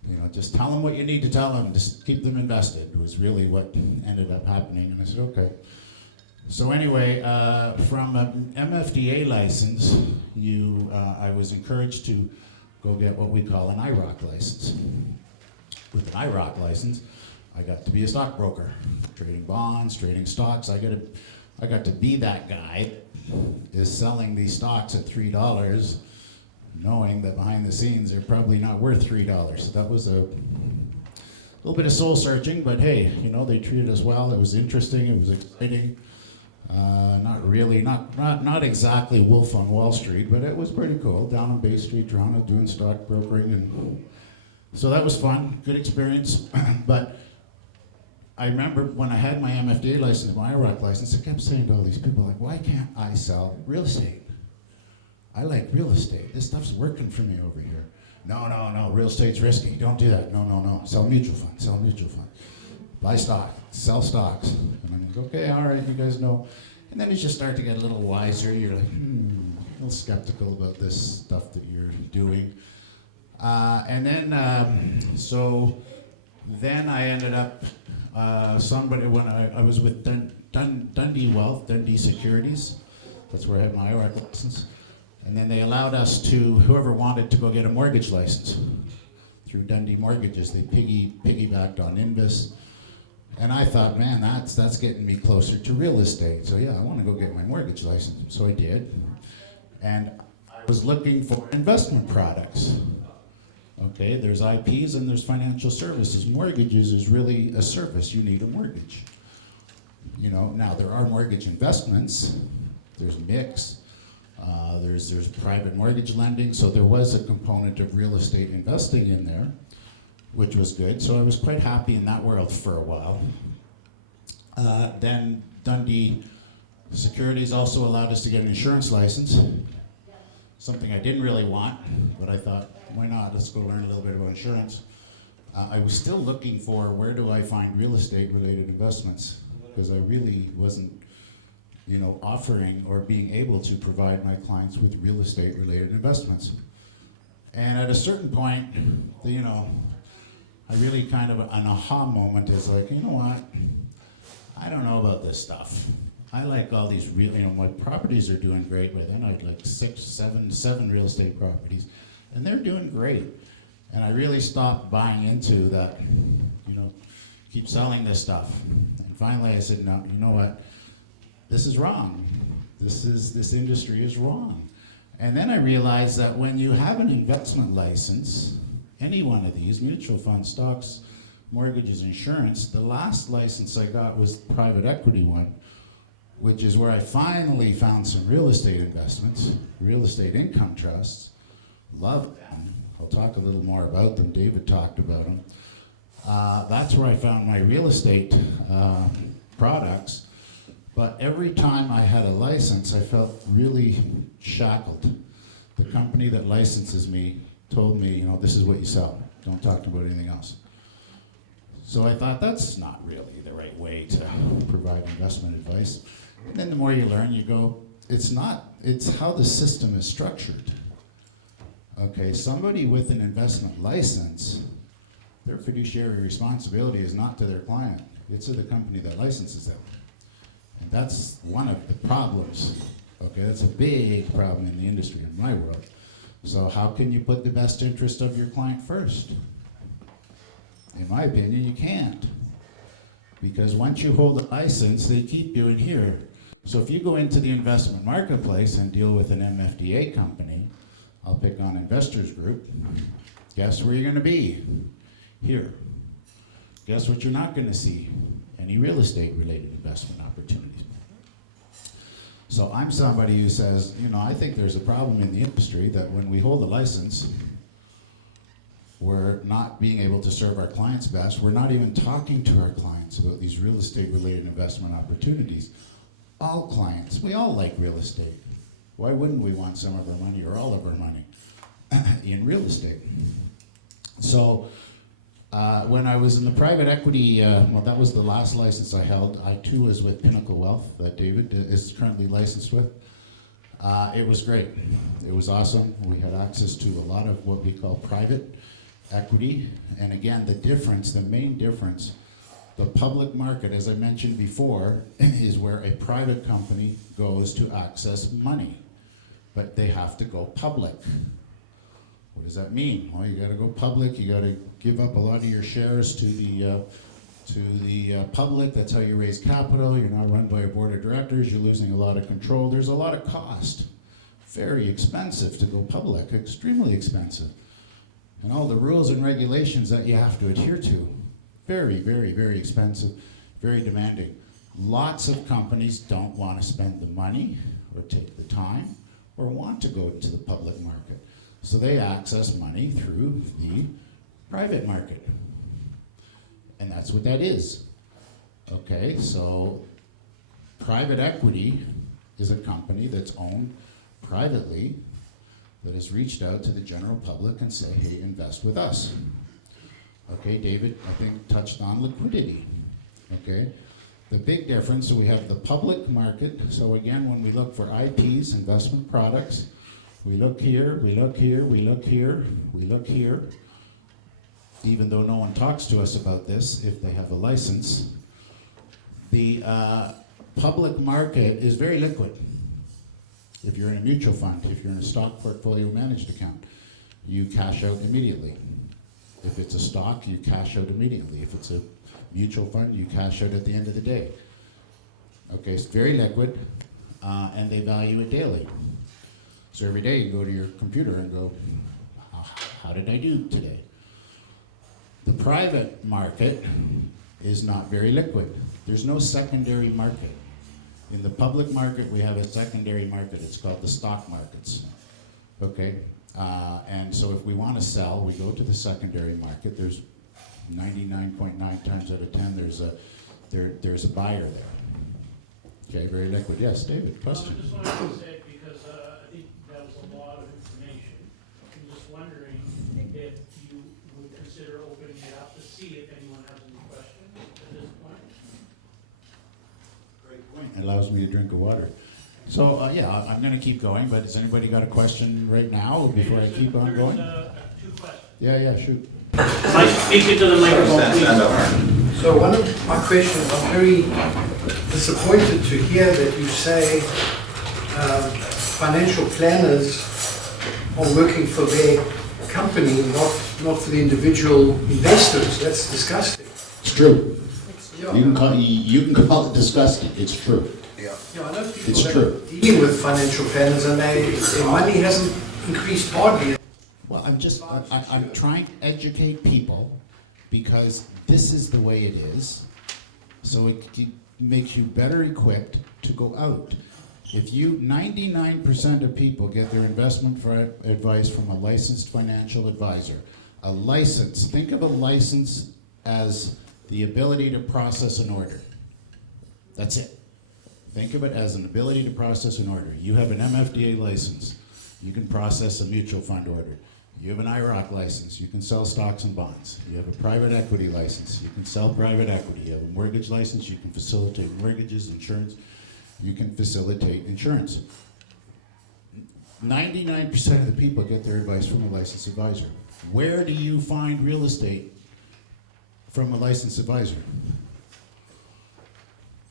you know. Just tell them what you need to tell them. Just keep them invested was really what ended up happening. And I said, okay. So anyway, from an MFDA license, I was encouraged to go get what we call an IROC license. With an IROC license, I got to be a stockbroker, trading bonds, trading stocks. I got to be that guy is selling these stocks at $3, knowing that behind the scenes they're probably not worth $3. So that was a little bit of soul searching, but hey, you know, they treated us well. It was interesting. It was exciting. Not exactly Wolf on Wall Street, but it was pretty cool. Down on Bay Street, Toronto, doing stock brokering, and so that was fun, good experience. But I remember when I had my MFDA license, my IROC license, I kept saying to all these people, like, why can't I sell real estate? I like real estate. This stuff's working for me over here. No, real estate's risky. Don't do that. No. Sell mutual funds. Buy stock, sell stocks. And I'm like, okay, all right, you guys know. And then you just start to get a little wiser. You're like, a little skeptical about this stuff that you're doing. And then, so then I ended up, when I was with Dundee Wealth, Dundee Securities, that's where I had my IROC license. And then they allowed us to, whoever wanted to go get a mortgage license through Dundee Mortgages. They piggybacked on Invis. And I thought, man, that's getting me closer to real estate. So yeah, I want to go get my mortgage license. So I did. And I was looking for investment products. Okay, there's IPs and there's financial services. Mortgages is really a service. You need a mortgage. You know, now there are mortgage investments. There's mix. There's private mortgage lending. So there was a component of real estate investing in there, which was good. So I was quite happy in that world for a while. Then Dundee Securities also allowed us to get an insurance license. Something I didn't really want, but I thought, why not? Let's go learn a little bit about insurance. I was still looking for where do I find real estate related investments, because I really wasn't, you know, offering or being able to provide my clients with real estate related investments. And at a certain point, you know, I really kind of an aha moment is like, you know what? I don't know about this stuff. I like all these real, you know, my properties are doing great, but then I had like 6, 7 real estate properties, and they're doing great. And I really stopped buying into that, you know, keep selling this stuff. And finally I said, no, you know what? This is wrong. This industry is wrong. And then I realized that when you have an investment license, any one of these, mutual funds, stocks, mortgages, insurance, the last license I got was the private equity one, which is where I finally found some real estate investments, real estate income trusts. Love them. I'll talk a little more about them. David talked about them. That's where I found my real estate products. But every time I had a license, I felt really shackled. The company that licenses me told me, you know, this is what you sell. Don't talk about anything else. So I thought that's not really the right way to provide investment advice. And then the more you learn, you go, it's how the system is structured. Okay, somebody with an investment license, their fiduciary responsibility is not to their client, it's to the company that licenses them. And that's one of the problems. Okay, that's a big problem in the industry, in my world. So how can you put the best interest of your client first? In my opinion, you can't. Because once you hold a license, they keep you in here. So if you go into the investment marketplace and deal with an MFDA company, I'll pick on Investors Group, guess where you're gonna be? Here. Guess what you're not gonna see? Any real estate related investment opportunities. So I'm somebody who says, you know, I think there's a problem in the industry that when we hold a license, we're not being able to serve our clients best. We're not even talking to our clients about these real estate related investment opportunities. All clients, we all like real estate. Why wouldn't we want some of our money or all of our money in real estate? So when I was in the private equity, well, that was the last license I held. I too was with Pinnacle Wealth that David is currently licensed with. It was great. It was awesome. We had access to a lot of what we call private equity. And again, the main difference, the public market, as I mentioned before, is where a private company goes to access money. But they have to go public. What does that mean? Well, you gotta go public, you gotta give up a lot of your shares to the public. That's how you raise capital. You're not run by a board of directors. You're losing a lot of control. There's a lot of cost. Very expensive to go public, extremely expensive. And all the rules and regulations that you have to adhere to. Very, very, very expensive, very demanding. Lots of companies don't want to spend the money or take the time or want to go into the public market. So they access money through the private market. And that's what that is. Okay, so private equity is a company that's owned privately that has reached out to the general public and say, hey, invest with us. Okay, David, I think, touched on liquidity. Okay, the big difference, so we have the public market. So again, when we look for IPs, investment products, we look here, we look here, we look here, we look here. Even though no one talks to us about this, if they have a license, the public market is very liquid. If you're in a mutual fund, if you're in a stock portfolio managed account, you cash out immediately. If it's a stock, you cash out immediately. If it's a mutual fund, you cash out at the end of the day. Okay, it's very liquid, and they value it daily. So every day you go to your computer and go, how did I do today? The private market is not very liquid. There's no secondary market. In the public market, we have a secondary market. It's called the stock markets. Okay? And so if we want to sell, we go to the secondary market. There's 99.9 times out of 10, there's a buyer there. Okay, very liquid. Yes, David, question. I just wanted to say, because I think that was a lot of information. I'm just wondering if you would consider opening it up to see if anyone has any questions at this point. Great point. It allows me to drink of water. So, yeah, I'm going to keep going, but has anybody got a question right now before I keep on going? Two questions. Yeah, shoot. Mike, speak into the microphone, please. So one of my questions, I'm very disappointed to hear that you say financial planners are working for their company, not for the individual investors. That's disgusting. It's true. Yeah. You can call it disgusting. It's true. Yeah, I know people It's that true. are dealing with financial planners and their money hasn't increased hardly. Well, I'm trying to educate people because this is the way it is. So it makes you better equipped to go out. If 99% of people get their investment advice from a licensed financial advisor. A license, think of a license as the ability to process an order. That's it. Think of it as an ability to process an order. You have an MFDA license. You can process a mutual fund order. You have an IROC license. You can sell stocks and bonds. You have a private equity license. You can sell private equity. You have a mortgage license. You can facilitate mortgages, insurance. You can facilitate insurance. 99% of the people get their advice from a licensed advisor. Where do you find real estate from a licensed advisor?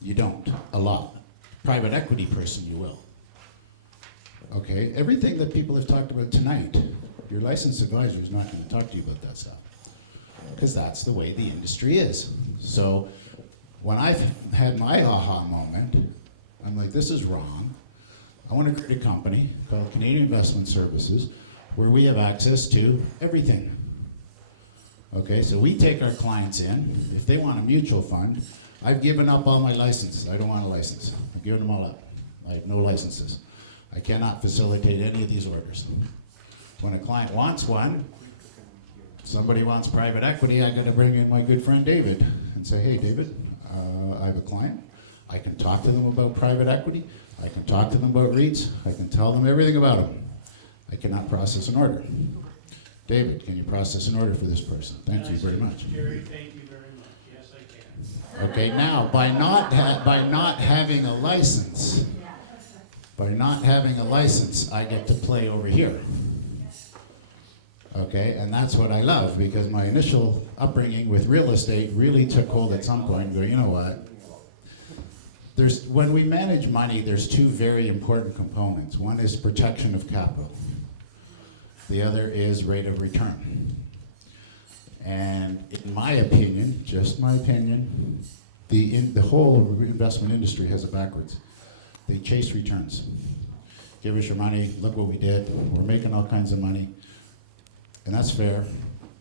You don't, a lot. Private equity person, you will. Okay, everything that people have talked about tonight, your licensed advisor is not going to talk to you about that stuff. Because that's the way the industry is. So when I've had my aha moment, I'm like, this is wrong. I want to create a company called Canadian Investment Services where we have access to everything. Okay, so we take our clients in. If they want a mutual fund, I've given up all my licenses. I don't want a license. I've given them all up. I have no licenses. I cannot facilitate any of these orders. When a client wants one, somebody wants private equity, I got to bring in my good friend David and say, hey, David, I have a client. I can talk to them about private equity. I can talk to them about REITs. I can tell them everything about them. I cannot process an order. David, can you process an order for this person? Thank you very much. Jerry, thank you very much. Yes, I can. Okay, now, by not having a license, I get to play over here. Okay, and that's what I love, because my initial upbringing with real estate really took hold at some point and go, you know what? When we manage money, there's two very important components. One is protection of capital. The other is rate of return. And in my opinion, just my opinion, the whole investment industry has it backwards. They chase returns. Give us your money, look what we did, we're making all kinds of money. And that's fair,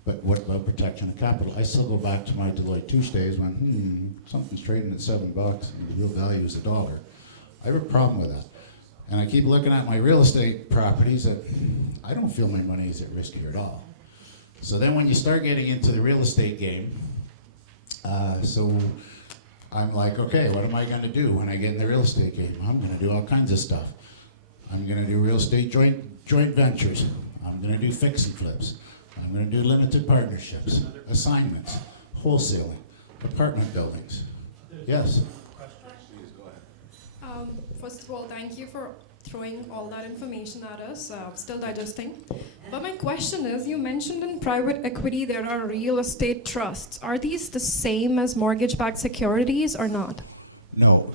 but what about protection of capital? I still go back to my Deloitte Touche days when, something's trading at $7 and the real value is $1. I have a problem with that. And I keep looking at my real estate properties that I don't feel my money is at risk here at all. So then when you start getting into the real estate game, so I'm like, okay, what am I going to do when I get in the real estate game? I'm going to do all kinds of stuff. I'm going to do real estate joint ventures. I'm going to do fix and flips. I'm going to do limited partnerships, assignments, wholesaling, apartment buildings. Yes? First of all, thank you for throwing all that information at us. Still digesting. But my question is, you mentioned in private equity there are real estate trusts. Are these the same as mortgage-backed securities or not? No.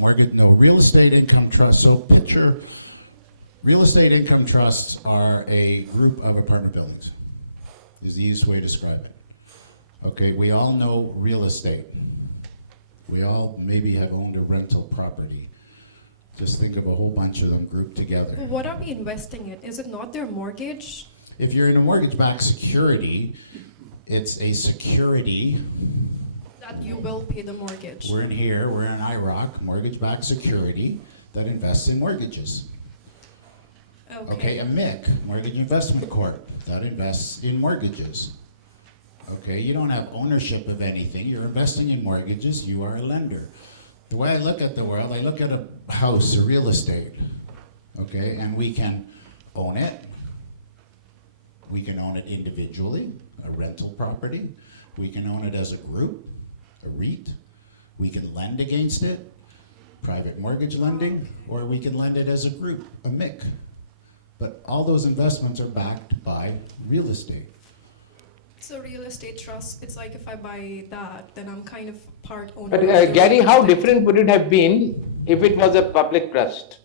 Real estate income trusts. So picture, real estate income trusts are a group of apartment buildings, is the easiest way to describe it. Okay, we all know real estate. We all maybe have owned a rental property. Just think of a whole bunch of them grouped together. Well, what are we investing in? Is it not their mortgage? If you're in a mortgage-backed security, it's a security. That you will pay the mortgage. We're in here, we're in IROC, mortgage-backed security that invests in mortgages. Okay, a MIC, Mortgage Investment Corp, that invests in mortgages. Okay, you don't have ownership of anything, you're investing in mortgages, you are a lender. The way I look at the world, I look at a house, a real estate, okay, and we can own it. We can own it individually, a rental property. We can own it as a group, a REIT. We can lend against it, private mortgage lending, or we can lend it as a group, a MIC. But all those investments are backed by real estate. So real estate trust, it's like if I buy that, then I'm kind of part owner. But of the Gary, real how estate. different would it have been if it was a public trust?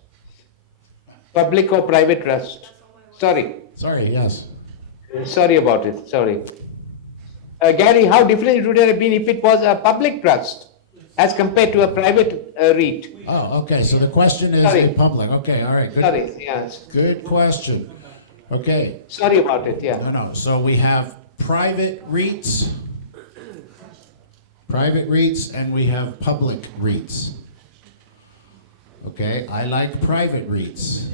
Public or private trust? Sorry. Sorry, yes. Sorry about it, sorry. Gary, how different it would have been if it was a public trust as compared to a private REIT? Oh, okay, so the question is Sorry. in public. Okay, all right, good. Sorry, yes. Good question. Okay. Sorry about it, yeah. No, so we have private REITs, and we have public REITs. Okay, I like private REITs.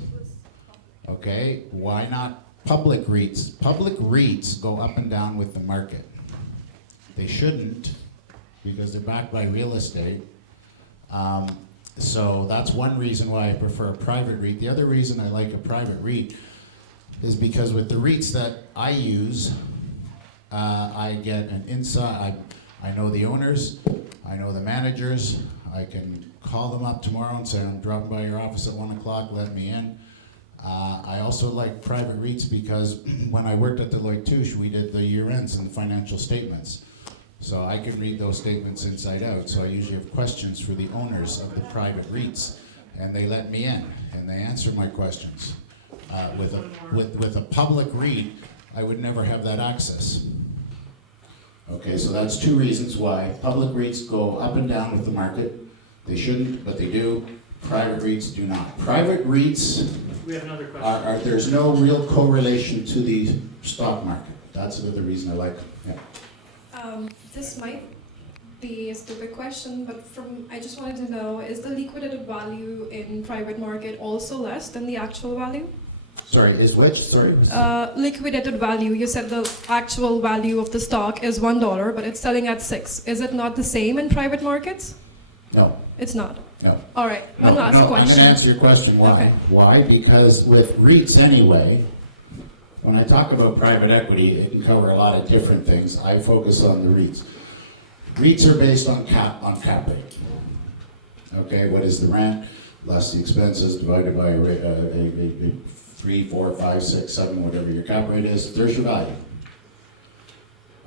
Okay, why not public REITs? Public REITs go up and down with the market. They shouldn't, because they're backed by real estate. So that's one reason why I prefer a private REIT. The other reason I like a private REIT is because with the REITs that I use, I get an insight. I know the owners, I know the managers. I can call them up tomorrow and say, I'm dropping by your office at 1 o'clock, let me in. I also like private REITs because when I worked at Deloitte Touche, we did the year ends and financial statements. So I could read those statements inside out. So I usually have questions for the owners of the private REITs, and they let me in and they answer my questions. With a public REIT, I would never have that access. Okay, so that's two reasons why public REITs go up and down with the market. They shouldn't, but they do. Private REITs do not. Private REITs, We have another question. there's no real correlation to the stock market. That's the other reason I like them. Yeah. This might be a stupid question, but I just wanted to know, is the liquidated value in private market also less than the actual value? Sorry, is which? Sorry? Liquidated value, you said the actual value of the stock is $1, but it's selling at $6. Is it not the same in private markets? No. It's not? No. All right, one last I'm question. going to answer your question. Why? Okay. Why? Because with REITs anyway, when I talk about private equity, it can cover a lot of different things. I focus on the REITs. REITs are based on cap rate. Okay, what is the rent less the expenses divided by a 3, 4, 5, 6, 7, whatever your cap rate is, there's your value.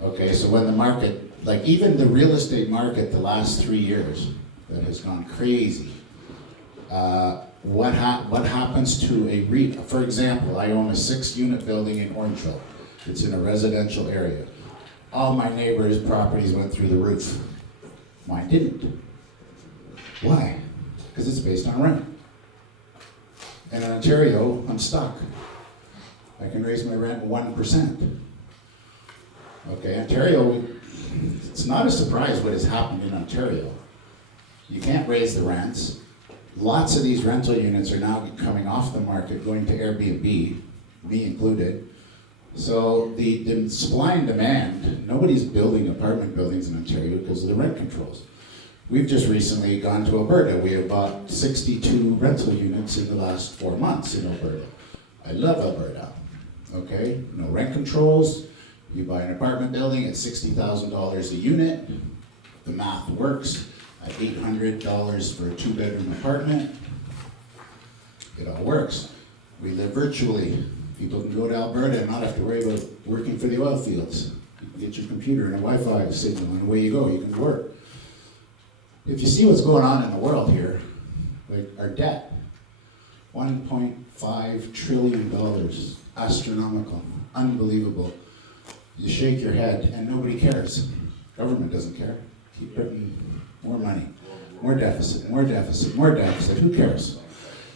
Okay, so when the market, like even the real estate market the last 3 years that has gone crazy, what happens to a REIT? For example, I own a 6-unit building in Orangeville. It's in a residential area. All my neighbors' properties went through the roof. Mine didn't. Why? Because it's based on rent. And in Ontario, I'm stuck. I can raise my rent 1%. Okay, Ontario, it's not a surprise what has happened in Ontario. You can't raise the rents. Lots of these rental units are now coming off the market, going to Airbnb, me included. So the supply and demand, nobody's building apartment buildings in Ontario because of the rent controls. We've just recently gone to Alberta. We have bought 62 rental units in the last 4 months in Alberta. I love Alberta, okay? No rent controls. You buy an apartment building at $60,000 a unit. The math works at $800 for a 2-bedroom apartment. It all works. We live virtually. People can go to Alberta and not have to worry about working for the oil fields. You can get your computer and a Wi-Fi signal and away you go, you can work. If you see what's going on in the world here, like our debt, $1.5 trillion, astronomical, unbelievable. You shake your head and nobody cares. Government doesn't care. Keep printing more money, more deficit, more deficit, more deficit. Who cares?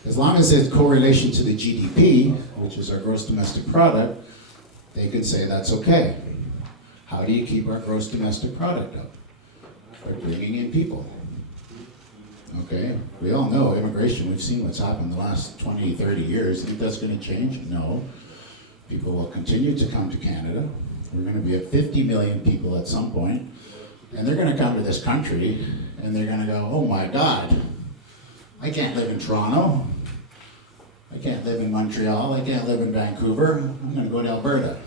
As long as it's correlation to the GDP, which is our gross domestic product, they could say that's okay. How do you keep our gross domestic product up? By bringing in people. Okay, we all know immigration, we've seen what's happened the last 20, 30 years. Think that's going to change? No. People will continue to come to Canada. We're going to be at 50 million people at some point, and they're going to come to this country, and they're going to go, oh my God, I can't live in Toronto. I can't live in Montreal. I can't live in Vancouver. I'm going to go to Alberta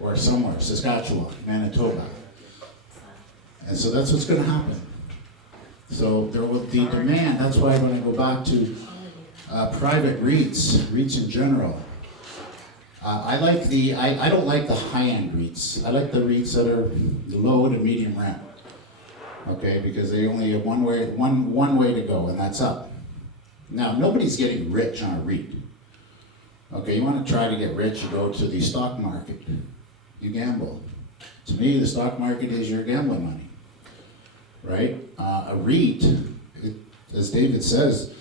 or somewhere, Saskatchewan, Manitoba. And so that's what's going to happen. So there will be demand. That's why when I go back to private REITs in general, I don't like the high-end REITs. I like the REITs that are low to medium rent. Okay, because they only have one way to go, and that's up. Now, nobody's getting rich on a REIT. Okay, you want to try to get rich, you go to the stock market. You gamble. To me, the stock market is your gambling money. Right? A REIT, as David says,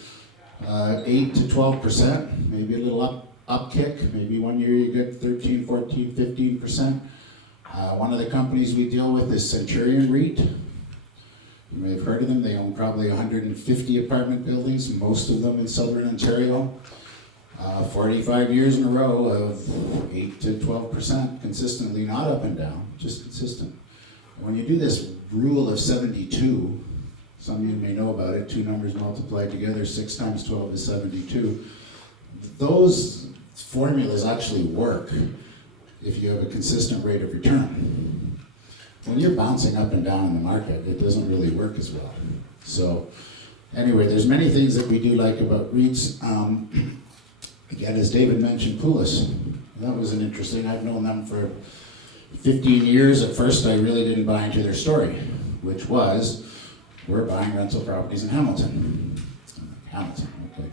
8 to 12%, maybe a little upkick. Maybe one year you get 13, 14, 15%. One of the companies we deal with is Centurion REIT. You may have heard of them. They own probably 150 apartment buildings, most of them in southern Ontario. 45 years in a row of 8 to 12% consistently, not up and down, just consistent. When you do this rule of 72, some of you may know about it, two numbers multiplied together, 6 times 12 is 72. Those formulas actually work if you have a consistent rate of return. When you're bouncing up and down in the market, it doesn't really work as well. So anyway, there's many things that we do like about REITs. Again, as David mentioned, Poulos. That was an interesting, I've known them for 15 years. At first, I really didn't buy into their story, which was, we're buying rental properties in Hamilton. Hamilton, okay.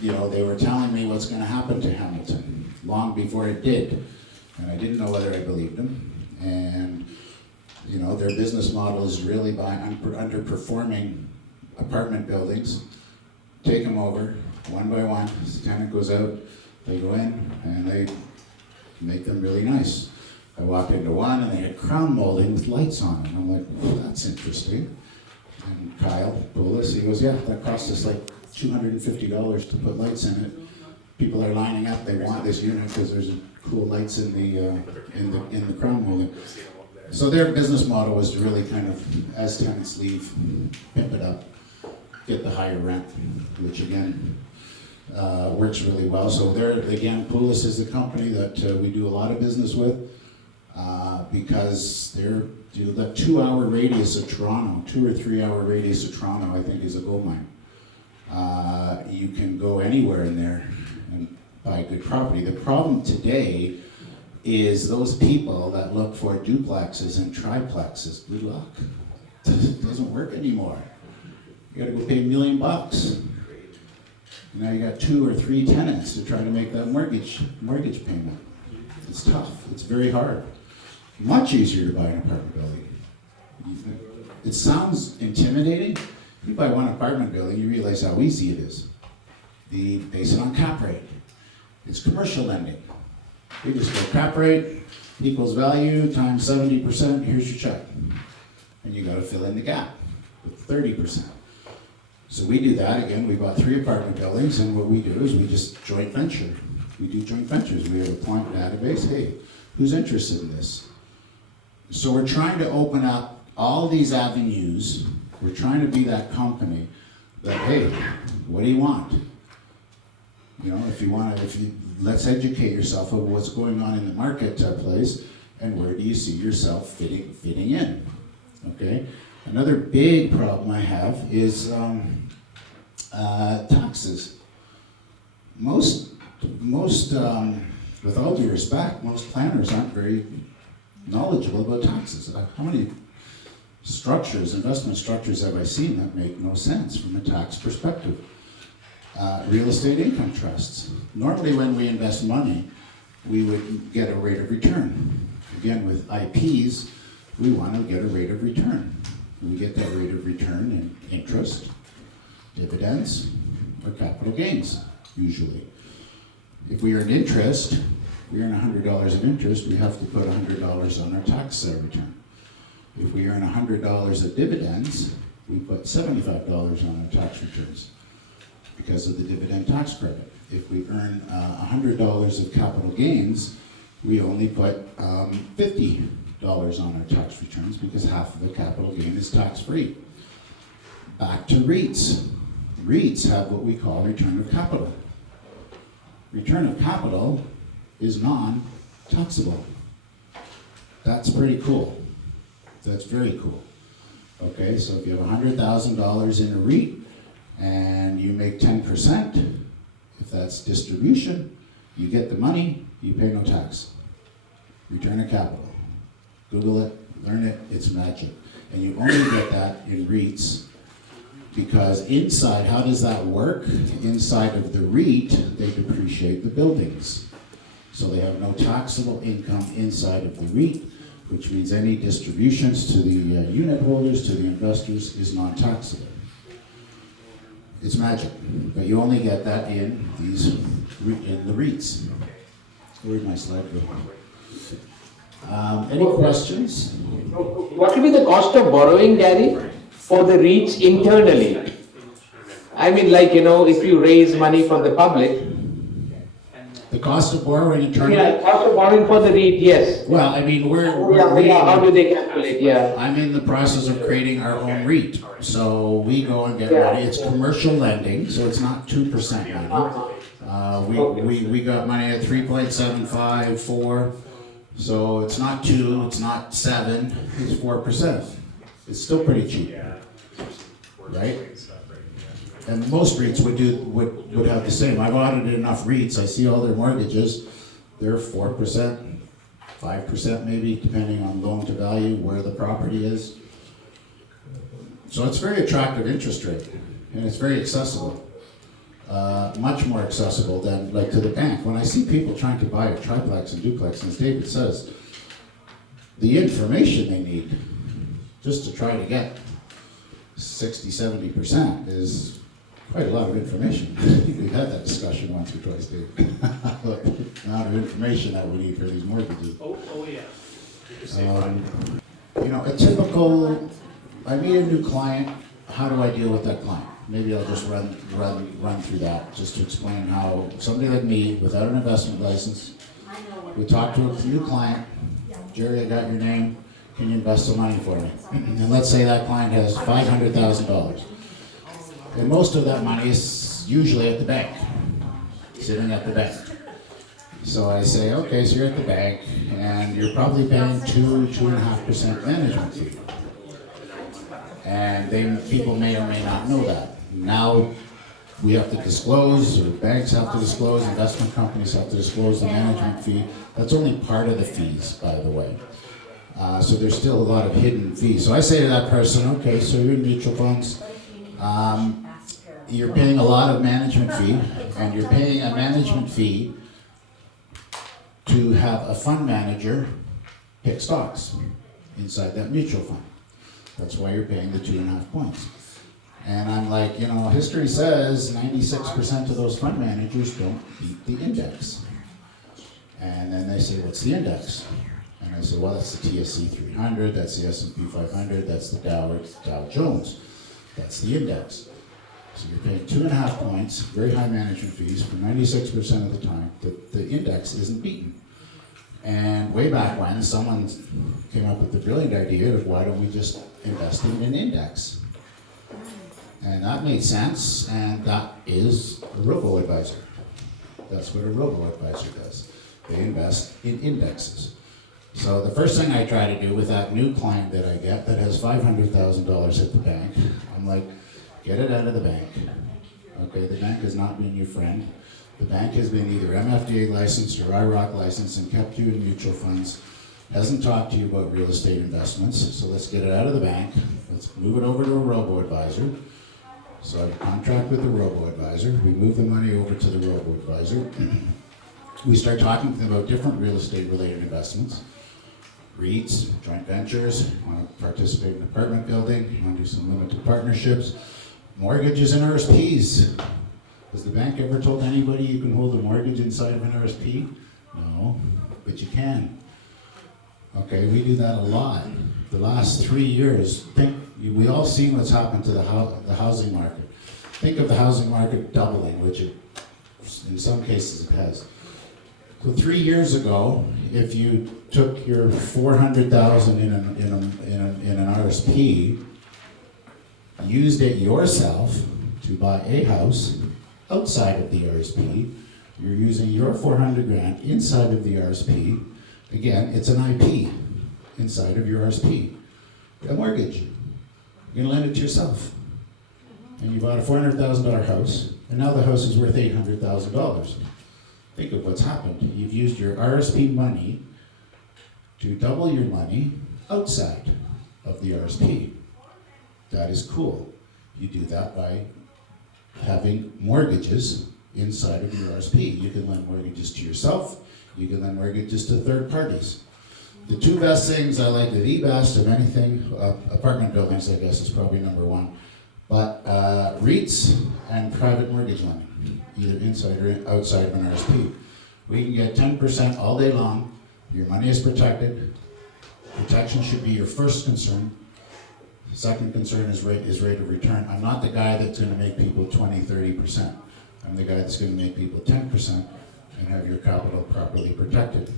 You know, they were telling me what's going to happen to Hamilton long before it did. And I didn't know whether I believed them. And, you know, their business model is really buying underperforming apartment buildings, take them over one by one. The tenant goes out, they go in, and they make them really nice. I walked into one and they had crown molding with lights on it. And I'm like, well, that's interesting. And Kyle Poulos, he goes, yeah, that cost us like $250 to put lights in it. People are lining up, they want this unit because there's cool lights in the crown molding. So their business model was to really kind of, as tenants leave, pimp it up, get the higher rent, which again, works really well. So there, again, Poulos is a company that we do a lot of business with because they're that 2 hour radius of Toronto, 2 or 3 hour radius of Toronto, I think is a gold mine. You can go anywhere in there and buy good property. The problem today is those people that look for duplexes and triplexes. Good luck. It doesn't work anymore. You gotta go pay $1 million. Now you got 2 or 3 tenants to try to make that mortgage payment. It's tough. It's very hard. Much easier to buy an apartment building. It sounds intimidating. If you buy one apartment building, you realize how easy it is. Base it on cap rate. It's commercial lending. You just go cap rate equals value times 70%, here's your check. And you gotta fill in the gap with 30%. So we do that. Again, we bought 3 apartment buildings, and what we do is we just joint venture. We do joint ventures. We have a client database. Hey, who's interested in this? So we're trying to open up all these avenues. We're trying to be that company that, hey, what do you want? You know, let's educate yourself about what's going on in the marketplace and where do you see yourself fitting in, okay? Another big problem I have is taxes. Most, with all due respect, most planners aren't very knowledgeable about taxes. How many investment structures have I seen that make no sense from a tax perspective? Real estate income trusts. Normally when we invest money, we would get a rate of return. Again, with IPs, we want to get a rate of return. We get that rate of return in interest. dividends or capital gains, usually. If we earn interest, we earn $100 of interest, we have to put $100 on our tax return. If we earn $100 of dividends, we put $75 on our tax returns because of the dividend tax credit. If we earn $100 of capital gains, we only put $50 on our tax returns because half of the capital gain is tax-free. Back to REITs. REITs have what we call return of capital. Return of capital is non-taxable. That's pretty cool. That's very cool. Okay, so if you have $100,000 in a REIT and you make 10%, if that's distribution, you get the money, you pay no tax. Return of capital. Google it, learn it, it's magic. And you only get that in REITs because inside, how does that work? Inside of the REIT, they depreciate the buildings. So they have no taxable income inside of the REIT, which means any distributions to the unit holders, to the investors, is non-taxable. It's magic, but you only get that in the REITs. Where'd my slide go? Any questions? What will be the cost of borrowing, Gary, for the REITs internally? I mean, like, if you raise money from the public. The cost of borrowing internally? Yeah, cost of borrowing for the REIT, yes. Well, I mean, how do they calculate? Yeah. I'm in the process of creating our own REIT. So we go and get money. It's commercial lending, so it's not 2% money. We got money at 3.75, 4. So it's not 2, it's not 7, it's 4%. It's still pretty cheap, right? And most REITs would have the same. I've audited enough REITs, I see all their mortgages, they're 4%, 5% maybe, depending on loan to value, where the property is. So it's very attractive interest rate, and it's very accessible. Much more accessible than like to the bank. When I see people trying to buy a triplex and duplex, as David says, the information they need just to try to get 60-70% is quite a lot of information. We've had that discussion once or twice, Dave. The amount of information that we need for these mortgages. Oh yeah. A typical, I meet a new client, how do I deal with that client? Maybe I'll just run through that, just to explain how somebody like me, without an investment license, we talk to a new client, Jerry, I got your name, can you invest some money for me? And let's say that client has $500,000. And most of that money is usually at the bank, sitting at the bank. So I say, okay, so you're at the bank, and you're probably paying 2.5% management fee. And people may or may not know that. Now we have to disclose, or banks have to disclose, investment companies have to disclose the management fee. That's only part of the fees, by the way. So there's still a lot of hidden fees. So I say to that person, okay, so you're in mutual funds, you're paying a lot of management fee, and you're paying a management fee to have a fund manager pick stocks inside that mutual fund. That's why you're paying the 2.5 points. And I'm like, history says 96% of those fund managers don't beat the index. And then they say, what's the index? And I say, well, that's the TSC 300, that's the S&P 500, that's the Dow Jones. That's the index. So you're paying 2.5 points, very high management fees for 96% of the time. The index isn't beaten. And way back when, someone came up with the brilliant idea of why don't we just invest in an index? And that made sense, and that is a robo-advisor. That's what a robo-advisor does. They invest in indexes. So the first thing I try to do with that new client that I get that has $500,000 at the bank, I'm like, get it out of the bank. Okay, the bank has not been your friend. The bank has been either MFDA licensed or IROC licensed and kept you in mutual funds, hasn't talked to you about real estate investments, so let's get it out of the bank. Let's move it over to a robo-advisor. So I contract with the robo-advisor. We move the money over to the robo-advisor. We start talking to them about different real estate related investments. REITs, joint ventures, want to participate in apartment building, want to do some limited partnerships, Mortgages and RSPs. Has the bank ever told anybody you can hold a mortgage inside of an RSP? No, but you can. Okay, we do that a lot. The last 3 years, we all seen what's happened to the housing market. Think of the housing market doubling, which it, in some cases it has. So 3 years ago, if you took your 400,000 in an RSP, used it yourself to buy a house outside of the RSP, you're using your 400 grand inside of the RSP. Again, it's an IP inside of your RSP. A mortgage. You're gonna lend it to yourself. And you bought a $400,000 house, and now the house is worth $800,000. Think of what's happened. You've used your RSP money to double your money outside of the RSP. That is cool. You do that by having mortgages inside of your RSP. You can lend mortgages to yourself. You can lend mortgages to third parties. The two best things I like, the best of anything, apartment buildings, I guess, is probably number one. But REITs and private mortgage lending, either inside or outside of an RSP. We can get 10% all day long. Your money is protected. Protection should be your first concern. Second concern is rate of return. I'm not the guy that's going to make people 20, 30%. I'm the guy that's going to make people 10% and have your capital properly protected.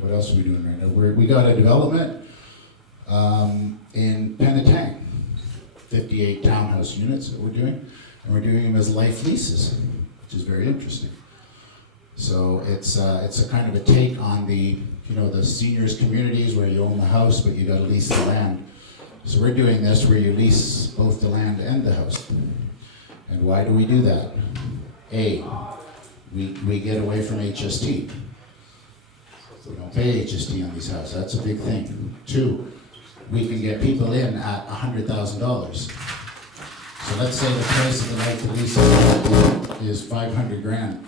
What else are we doing right now? We got a development in Penetang. 58 townhouse units that we're doing, and we're doing them as life leases, which is very interesting. So it's a kind of a take on the seniors communities where you own the house but you got to lease the land. So we're doing this where you lease both the land and the house. And why do we do that? A, we get away from HST. We don't pay HST on these houses. That's a big thing. 2, we can get people in at $100,000. So let's say the price of the right to lease is 500 grand.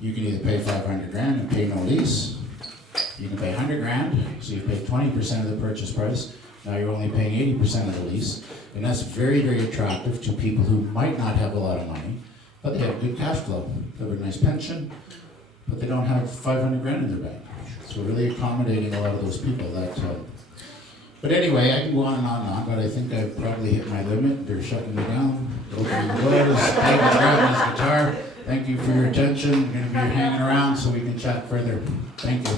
You can either pay 500 grand and pay no lease. You can pay 100 grand, so you pay 20% of the purchase price. Now you're only paying 80% of the lease. And that's very, very attractive to people who might not have a lot of money, but they have good cash flow. They have a nice pension, but they don't have 500 grand in their bank. So we're really accommodating a lot of those people. But anyway, I can go on and on and on, but I think I've probably hit my limit. They're shutting me down, opening the doors, David grabbing his guitar. Thank you for your attention. We're going to be hanging around so we can chat further. Thank you.